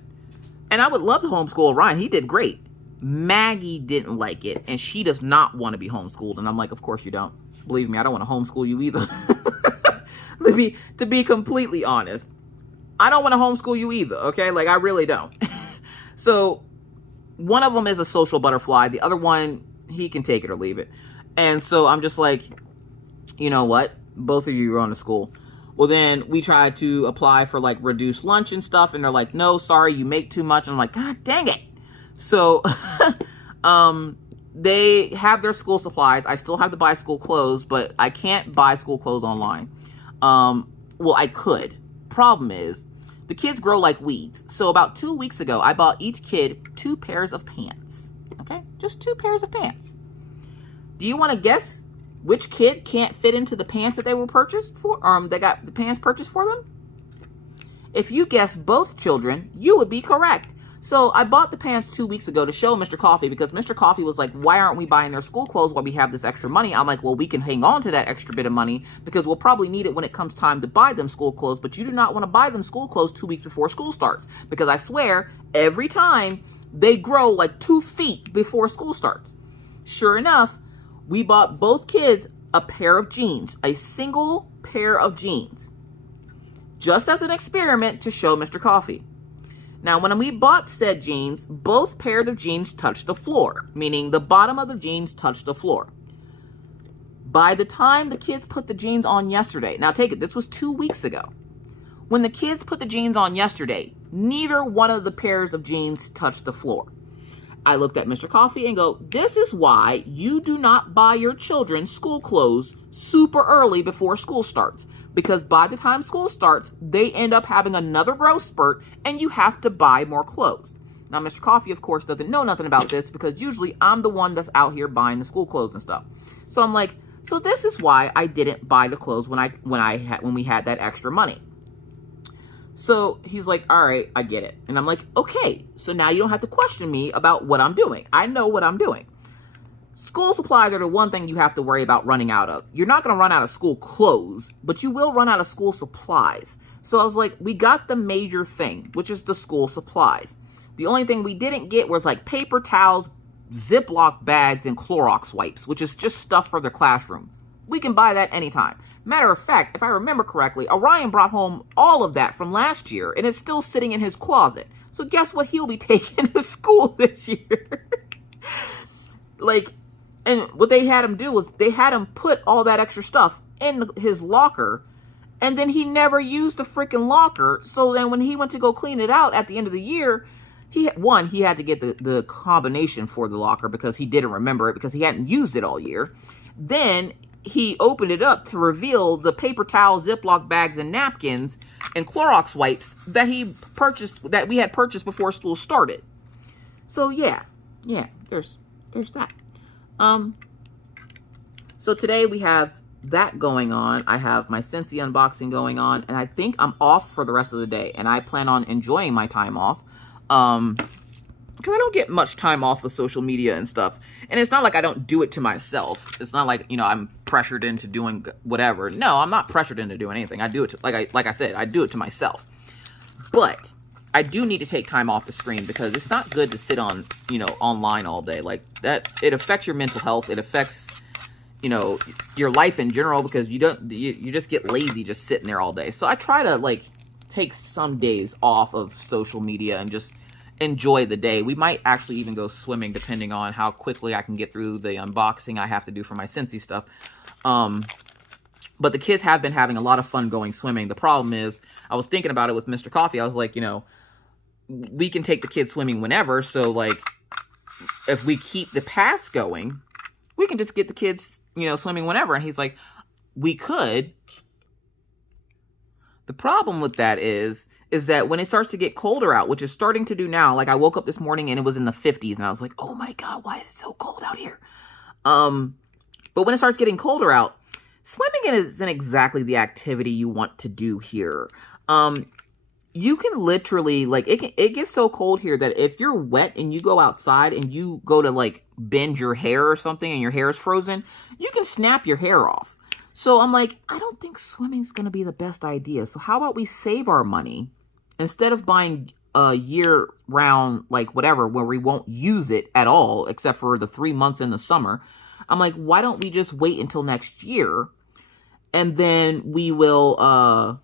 And I would love to homeschool Orion. He did great. Maggie didn't like it, and she does not want to be homeschooled. And I'm like, of course you don't. Believe me, I don't want to homeschool you either. to be completely honest, I don't want to homeschool you either, okay? Like, I really don't. So, one of them is a social butterfly. The other one, he can take it or leave it. And so, I'm just like, you know what? Both of you are going to school. Well, then, we tried to apply for, like, reduced lunch and stuff, and they're like, no, sorry, you make too much. And I'm like, God dang it. So, they have their school supplies. I still have to buy school clothes, but I can't buy school clothes online. Well, I could. Problem is, the kids grow like weeds. So about 2 weeks ago, I bought each kid 2 pairs of pants. Okay? Just 2 pairs of pants. Do you want to guess which kid can't fit into the pants that they were purchased for? They got the pants purchased for them? If you guess both children, you would be correct. So I bought the pants 2 weeks ago to show Mr. Coffee because Mr. Coffee was like, why aren't we buying their school clothes while we have this extra money? I'm like, well, we can hang on to that extra bit of money because we'll probably need it when it comes time to buy them school clothes, but you do not want to buy them school clothes 2 weeks before school starts because I swear every time they grow like 2 feet before school starts. Sure enough, we bought both kids a pair of jeans, a single pair of jeans, just as an experiment to show Mr. Coffee. Now, when we bought said jeans, both pairs of jeans touched the floor, meaning the bottom of the jeans touched the floor. By the time the kids put the jeans on yesterday, now take it, this was 2 weeks ago. When the kids put the jeans on yesterday, neither one of the pairs of jeans touched the floor. I looked at Mr. Coffee and go, this is why you do not buy your children school clothes super early before school starts. Because by the time school starts, they end up having another growth spurt and you have to buy more clothes. Now, Mr. Coffee, of course, doesn't know nothing about this because usually I'm the one that's out here buying the school clothes and stuff. So I'm like, so this is why I didn't buy the clothes when we had that extra money. So he's like, all right, I get it. And I'm like, okay, so now you don't have to question me about what I'm doing. I know what I'm doing. School supplies are the one thing you have to worry about running out of. You're not going to run out of school clothes, but you will run out of school supplies. So I was like, we got the major thing, which is the school supplies. The only thing we didn't get was like paper towels, Ziploc bags, and Clorox wipes, which is just stuff for the classroom. We can buy that anytime. Matter of fact, if I remember correctly, Orion brought home all of that from last year, and it's still sitting in his closet. So guess what he'll be taking to school this year? And what they had him do was they had him put all that extra stuff in his locker, and then he never used the freaking locker. So then when he went to go clean it out at the end of the year, he had to get the combination for the locker because he didn't remember it because he hadn't used it all year. Then he opened it up to reveal the paper towels, Ziploc bags, and napkins and Clorox wipes that we had purchased before school started. So yeah, there's that. So today we have that going on. I have my Scentsy unboxing going on, and I think I'm off for the rest of the day, and I plan on enjoying my time off. Because I don't get much time off with social media and stuff. And it's not like I don't do it to myself. It's not like, you know, I'm pressured into doing whatever. No, I'm not pressured into doing anything. I do it to, like I said, I do it to myself. But I do need to take time off the screen because it's not good to sit on, you know, online all day. Like that, it affects your mental health. It affects, you know, your life in general because you just get lazy just sitting there all day. So I try to like take some days off of social media and just enjoy the day. We might actually even go swimming depending on how quickly I can get through the unboxing I have to do for my Scentsy stuff. But the kids have been having a lot of fun going swimming. The problem is, I was thinking about it with Mr. Coffee. I was like, you know, we can take the kids swimming whenever. So like, if we keep the pass going, we can just get the kids, you know, swimming whenever. And he's like, we could. The problem with that is that when it starts to get colder out, which is starting to do now, like I woke up this morning and it was in the 50s and I was like, oh my God, why is it so cold out here? But when it starts getting colder out, swimming isn't exactly the activity you want to do here. You can literally, like, it gets so cold here that if you're wet and you go outside and you go to like bend your hair or something and your hair is frozen, you can snap your hair off. So I'm like, I don't think swimming's going to be the best idea. So how about we save our money instead of buying a year-round, like whatever, where we won't use it at all, except for the 3 months in the summer. I'm like, why don't we just wait until next year? And then we'll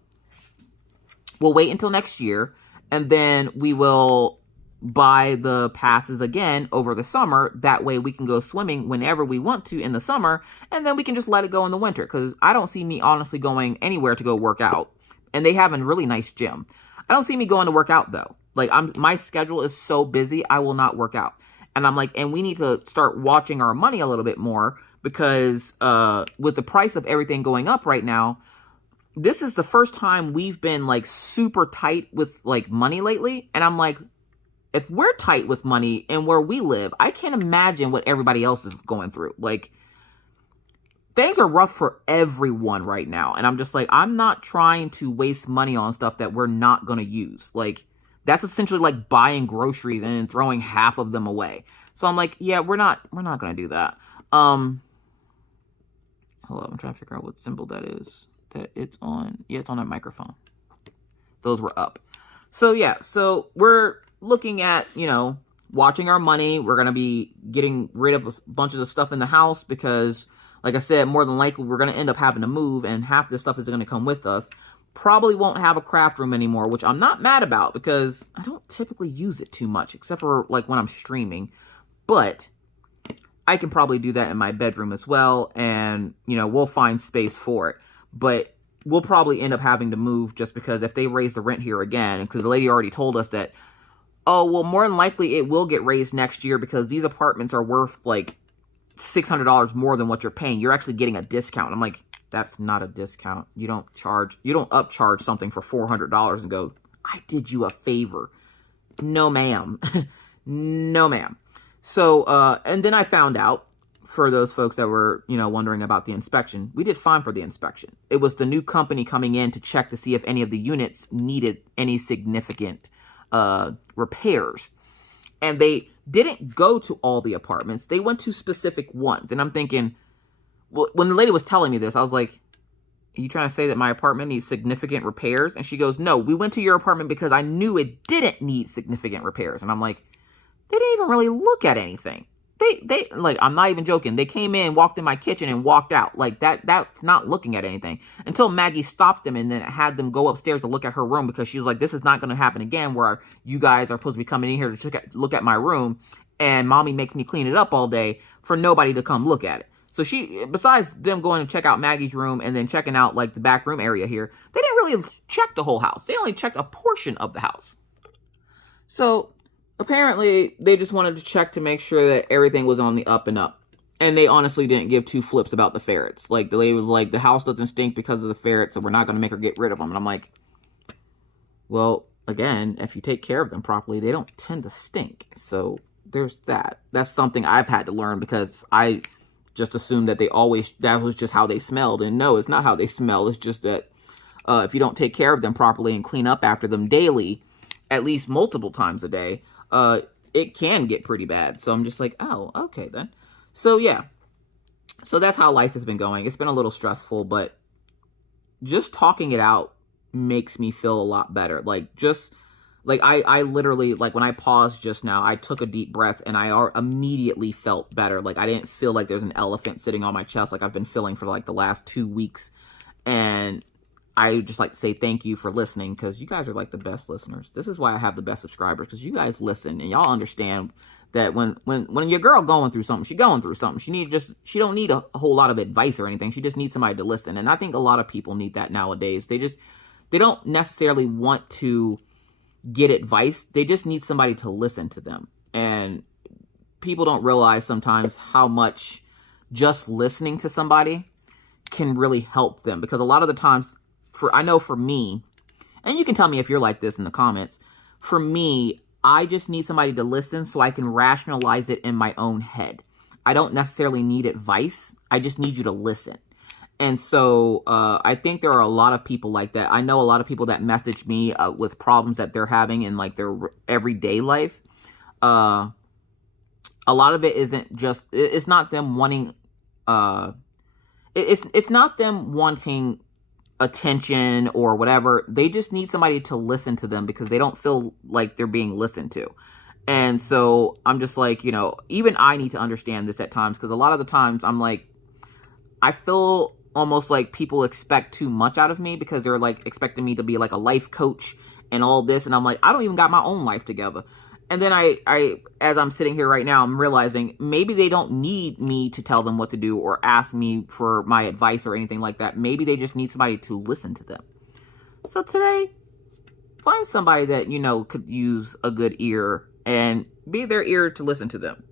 wait until next year. And then we will buy the passes again over the summer. That way we can go swimming whenever we want to in the summer, and then we can just let it go in the winter, because I don't see me honestly going anywhere to go work out. And they have a really nice gym. I don't see me going to work out though. Like my schedule is so busy, I will not work out. And I'm like, and we need to start watching our money a little bit more, because with the price of everything going up right now, this is the first time we've been like super tight with like money lately. And I'm like, if we're tight with money and where we live, I can't imagine what everybody else is going through. Like, things are rough for everyone right now. And I'm just like, I'm not trying to waste money on stuff that we're not going to use. Like, that's essentially like buying groceries and then throwing half of them away. So I'm like, yeah, we're not going to do that. Hold on, I'm trying to figure out what symbol that is. That it's on. Yeah, it's on a microphone. Those were up. So yeah, so we're looking at, you know, watching our money. We're going to be getting rid of a bunch of the stuff in the house because, like I said, more than likely we're going to end up having to move, and half this stuff is going to come with us. Probably won't have a craft room anymore, which I'm not mad about because I don't typically use it too much, except for like when I'm streaming. But I can probably do that in my bedroom as well, and, you know, we'll find space for it. But we'll probably end up having to move just because if they raise the rent here again, because the lady already told us that, oh, well, more than likely it will get raised next year because these apartments are worth like $600 more than what you're paying. You're actually getting a discount. I'm like, that's not a discount. You don't upcharge something for $400 and go, I did you a favor. No, ma'am. No, ma'am. So, and then I found out, for those folks that were, you know, wondering about the inspection, we did fine for the inspection. It was the new company coming in to check to see if any of the units needed any significant repairs. And they didn't go to all the apartments. They went to specific ones. And I'm thinking, well, when the lady was telling me this, I was like, are you trying to say that my apartment needs significant repairs? And she goes, no, we went to your apartment because I knew it didn't need significant repairs. And I'm like, they didn't even really look at anything. They like, I'm not even joking. They came in, walked in my kitchen, and walked out. Like, that's not looking at anything. Until Maggie stopped them and then had them go upstairs to look at her room, because she was like, this is not going to happen again where you guys are supposed to be coming in here to look at my room, and mommy makes me clean it up all day for nobody to come look at it. So she, besides them going to check out Maggie's room and then checking out like the back room area here, they didn't really check the whole house. They only checked a portion of the house. So apparently they just wanted to check to make sure that everything was on the up and up. And they honestly didn't give two flips about the ferrets. Like, the lady was like, the house doesn't stink because of the ferrets, so we're not going to make her get rid of them. And I'm like, well, again, if you take care of them properly, they don't tend to stink. So there's that. That's something I've had to learn, because I just assumed that that was just how they smelled. And no, it's not how they smell. It's just that if you don't take care of them properly and clean up after them daily, at least multiple times a day, it can get pretty bad. So I'm just like, oh, okay then. So yeah, so that's how life has been going. It's been a little stressful, but just talking it out makes me feel a lot better. Like, just like I literally, like, when I paused just now, I took a deep breath and I immediately felt better. Like, I didn't feel like there's an elephant sitting on my chest like I've been feeling for like the last 2 weeks. And I would just like to say thank you for listening, because you guys are like the best listeners. This is why I have the best subscribers, because you guys listen and y'all understand that when your girl going through something, she going through something. She don't need a whole lot of advice or anything. She just needs somebody to listen. And I think a lot of people need that nowadays. They don't necessarily want to get advice. They just need somebody to listen to them. And people don't realize sometimes how much just listening to somebody can really help them. Because a lot of the times, I know for me, and you can tell me if you're like this in the comments, for me, I just need somebody to listen so I can rationalize it in my own head. I don't necessarily need advice. I just need you to listen. And so I think there are a lot of people like that. I know a lot of people that message me with problems that they're having in like their everyday life. A lot of it isn't just, it's not them wanting, it's not them wanting attention or whatever. They just need somebody to listen to them because they don't feel like they're being listened to. And so I'm just like, you know, even I need to understand this at times, because a lot of the times I'm like, I feel almost like people expect too much out of me, because they're like expecting me to be like a life coach and all this. And I'm like, I don't even got my own life together. And then I as I'm sitting here right now, I'm realizing maybe they don't need me to tell them what to do or ask me for my advice or anything like that. Maybe they just need somebody to listen to them. So today, find somebody that, you know, could use a good ear and be their ear to listen to them.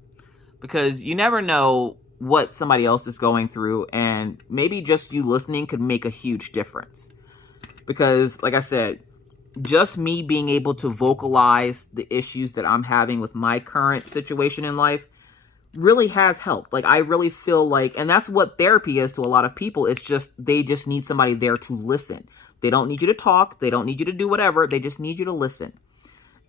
Because you never know what somebody else is going through, and maybe just you listening could make a huge difference. Because, like I said, just me being able to vocalize the issues that I'm having with my current situation in life really has helped. Like, I really feel like, and that's what therapy is to a lot of people. It's just, they just need somebody there to listen. They don't need you to talk. They don't need you to do whatever. They just need you to listen.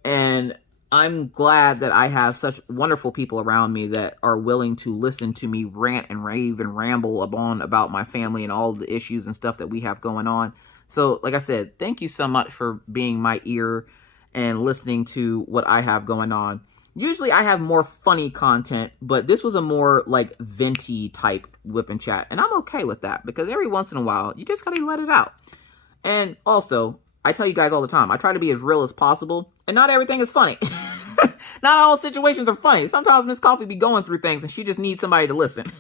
And I'm glad that I have such wonderful people around me that are willing to listen to me rant and rave and ramble on about my family and all the issues and stuff that we have going on. So, like I said, thank you so much for being my ear and listening to what I have going on. Usually I have more funny content, but this was a more like Venti type whip and chat. And I'm okay with that, because every once in a while, you just gotta let it out. And also, I tell you guys all the time, I try to be as real as possible, and not everything is funny. Not all situations are funny. Sometimes Miss Coffee be going through things and she just needs somebody to listen.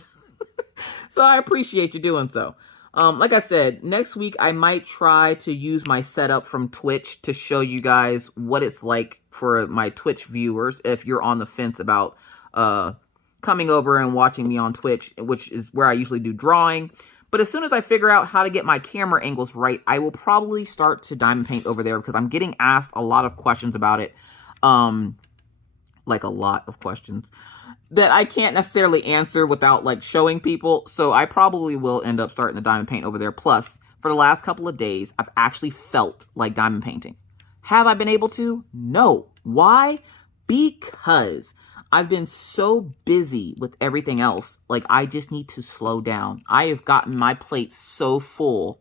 So I appreciate you doing so. Like I said, next week I might try to use my setup from Twitch to show you guys what it's like for my Twitch viewers, if you're on the fence about coming over and watching me on Twitch, which is where I usually do drawing. But as soon as I figure out how to get my camera angles right, I will probably start to diamond paint over there, because I'm getting asked a lot of questions about it. Like a lot of questions that I can't necessarily answer without like showing people. So I probably will end up starting the diamond paint over there. Plus, for the last couple of days, I've actually felt like diamond painting. Have I been able to? No. Why? Because I've been so busy with everything else. Like, I just need to slow down. I have gotten my plate so full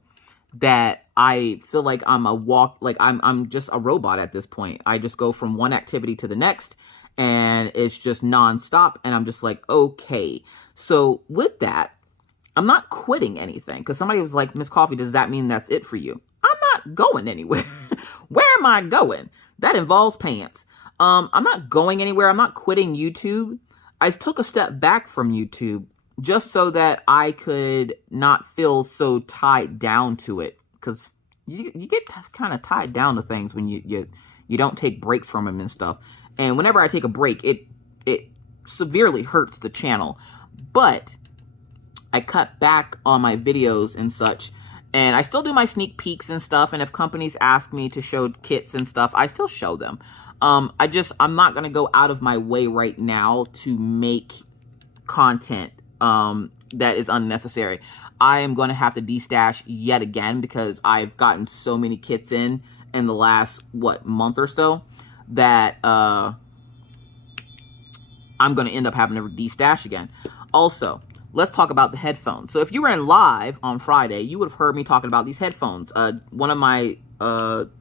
that I feel like I'm just a robot at this point. I just go from one activity to the next, and it's just nonstop. And I'm just like, okay. So with that, I'm not quitting anything, because somebody was like, Miss Coffee, does that mean that's it for you? I'm not going anywhere. Where am I going? That involves pants. I'm not going anywhere. I'm not quitting YouTube. I took a step back from YouTube just so that I could not feel so tied down to it. Because you get kind of tied down to things when you don't take breaks from them and stuff. And whenever I take a break, it severely hurts the channel. But I cut back on my videos and such. And I still do my sneak peeks and stuff. And if companies ask me to show kits and stuff, I still show them. I'm not going to go out of my way right now to make content that is unnecessary. I am going to have to destash yet again because I've gotten so many kits in the last, month or so that I'm going to end up having to destash again. Also, let's talk about the headphones. So if you were in live on Friday, you would have heard me talking about these headphones. One of my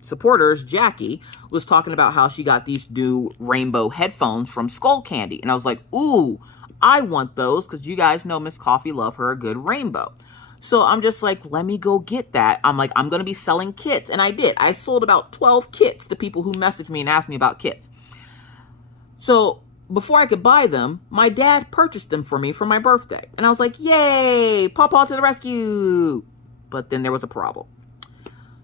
supporters, Jackie, was talking about how she got these new rainbow headphones from Skull Candy. And I was like, ooh, I want those because you guys know Miss Coffee love her a good rainbow. So I'm just like, let me go get that. I'm like, I'm going to be selling kits. And I did. I sold about 12 kits to people who messaged me and asked me about kits. So before I could buy them, my dad purchased them for me for my birthday. And I was like, yay, Pawpaw to the rescue. But then there was a problem.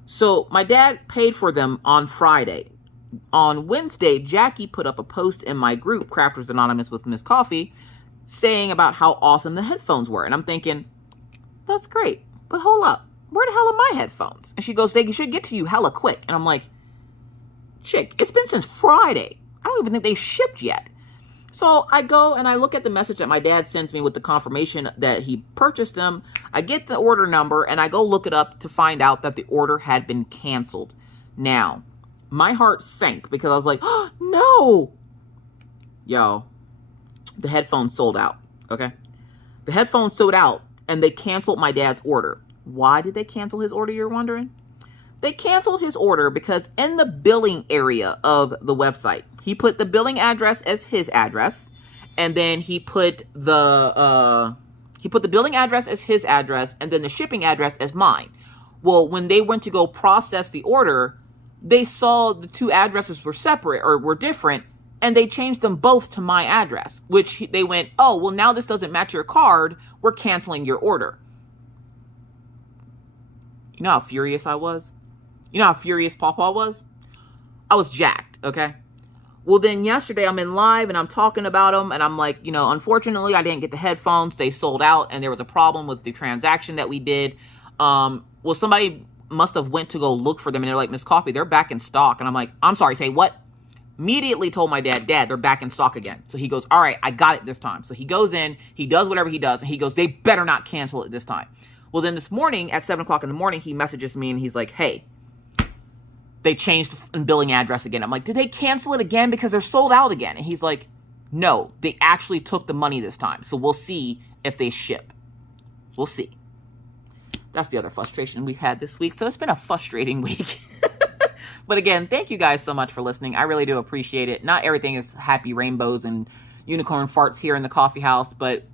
So my dad paid for them on Friday. On Wednesday, Jackie put up a post in my group, Crafters Anonymous with Miss Coffee, saying about how awesome the headphones were. And I'm thinking, that's great, but hold up. Where the hell are my headphones? And she goes, they should get to you hella quick. And I'm like, chick, it's been since Friday. I don't even think they shipped yet. So I go and I look at the message that my dad sends me with the confirmation that he purchased them. I get the order number and I go look it up to find out that the order had been canceled. Now, my heart sank because I was like, oh, no. Yo, the headphones sold out, okay? The headphones sold out and they canceled my dad's order. Why did they cancel his order, you're wondering? They canceled his order because in the billing area of the website, he put the billing address as his address, and then he put the billing address as his address, and then the shipping address as mine. Well, when they went to go process the order, they saw the two addresses were separate or were different, and they changed them both to my address, which they went, oh, well, now this doesn't match your card. We're canceling your order. You know how furious I was? You know how furious Pawpaw was? I was jacked, okay? Well, then yesterday I'm in live and I'm talking about them and I'm like, you know, unfortunately I didn't get the headphones. They sold out and there was a problem with the transaction that we did. Well, somebody must have went to go look for them and they're like, Miss Coffee, they're back in stock. And I'm like, I'm sorry, say what? Immediately told my dad, they're back in stock again. So he goes, all right, I got it this time. So he goes in, he does whatever he does, and he goes, they better not cancel it this time. Well, then this morning at 7 o'clock in the morning, he messages me and he's like, hey, they changed the billing address again. I'm like, did they cancel it again because they're sold out again? And he's like, no, they actually took the money this time. So we'll see if they ship. We'll see. That's the other frustration we've had this week. So it's been a frustrating week. But again, thank you guys so much for listening. I really do appreciate it. Not everything is happy rainbows and unicorn farts here in the coffee house, but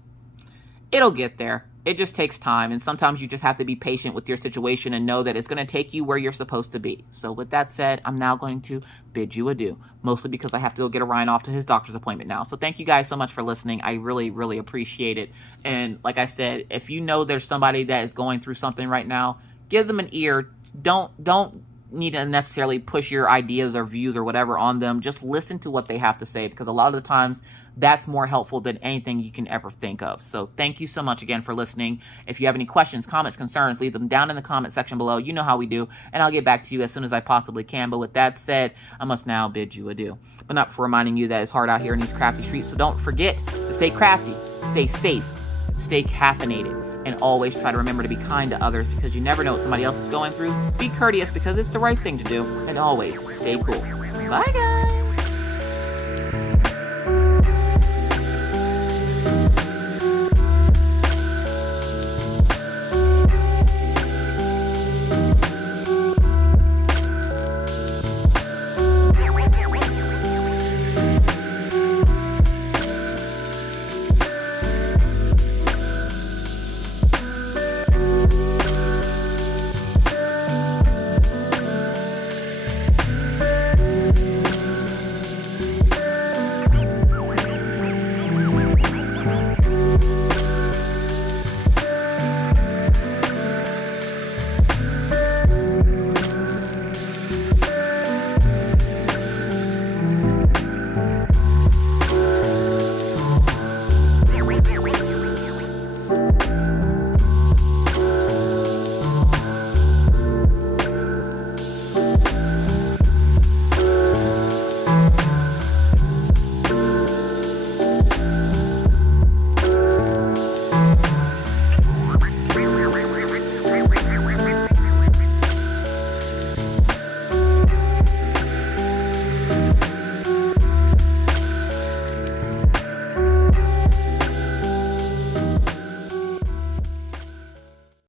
it'll get there. It just takes time, and sometimes you just have to be patient with your situation and know that it's going to take you where you're supposed to be. So with that said, I'm now going to bid you adieu, mostly because I have to go get Orion off to his doctor's appointment now. So thank you guys so much for listening. I really, really appreciate it. And like I said, if you know there's somebody that is going through something right now, give them an ear. Don't need to necessarily push your ideas or views or whatever on them. Just listen to what they have to say, because a lot of the times that's more helpful than anything you can ever think of. So thank you so much again for listening. If you have any questions, comments, concerns, leave them down in the comment section below. You know how we do, and I'll get back to you as soon as I possibly can. But with that said, I must now bid you adieu. But not for reminding you that it's hard out here in these crafty streets. So don't forget to stay crafty, stay safe, stay caffeinated, and always try to remember to be kind to others, because you never know what somebody else is going through. Be courteous because it's the right thing to do, and always stay cool. Bye, guys.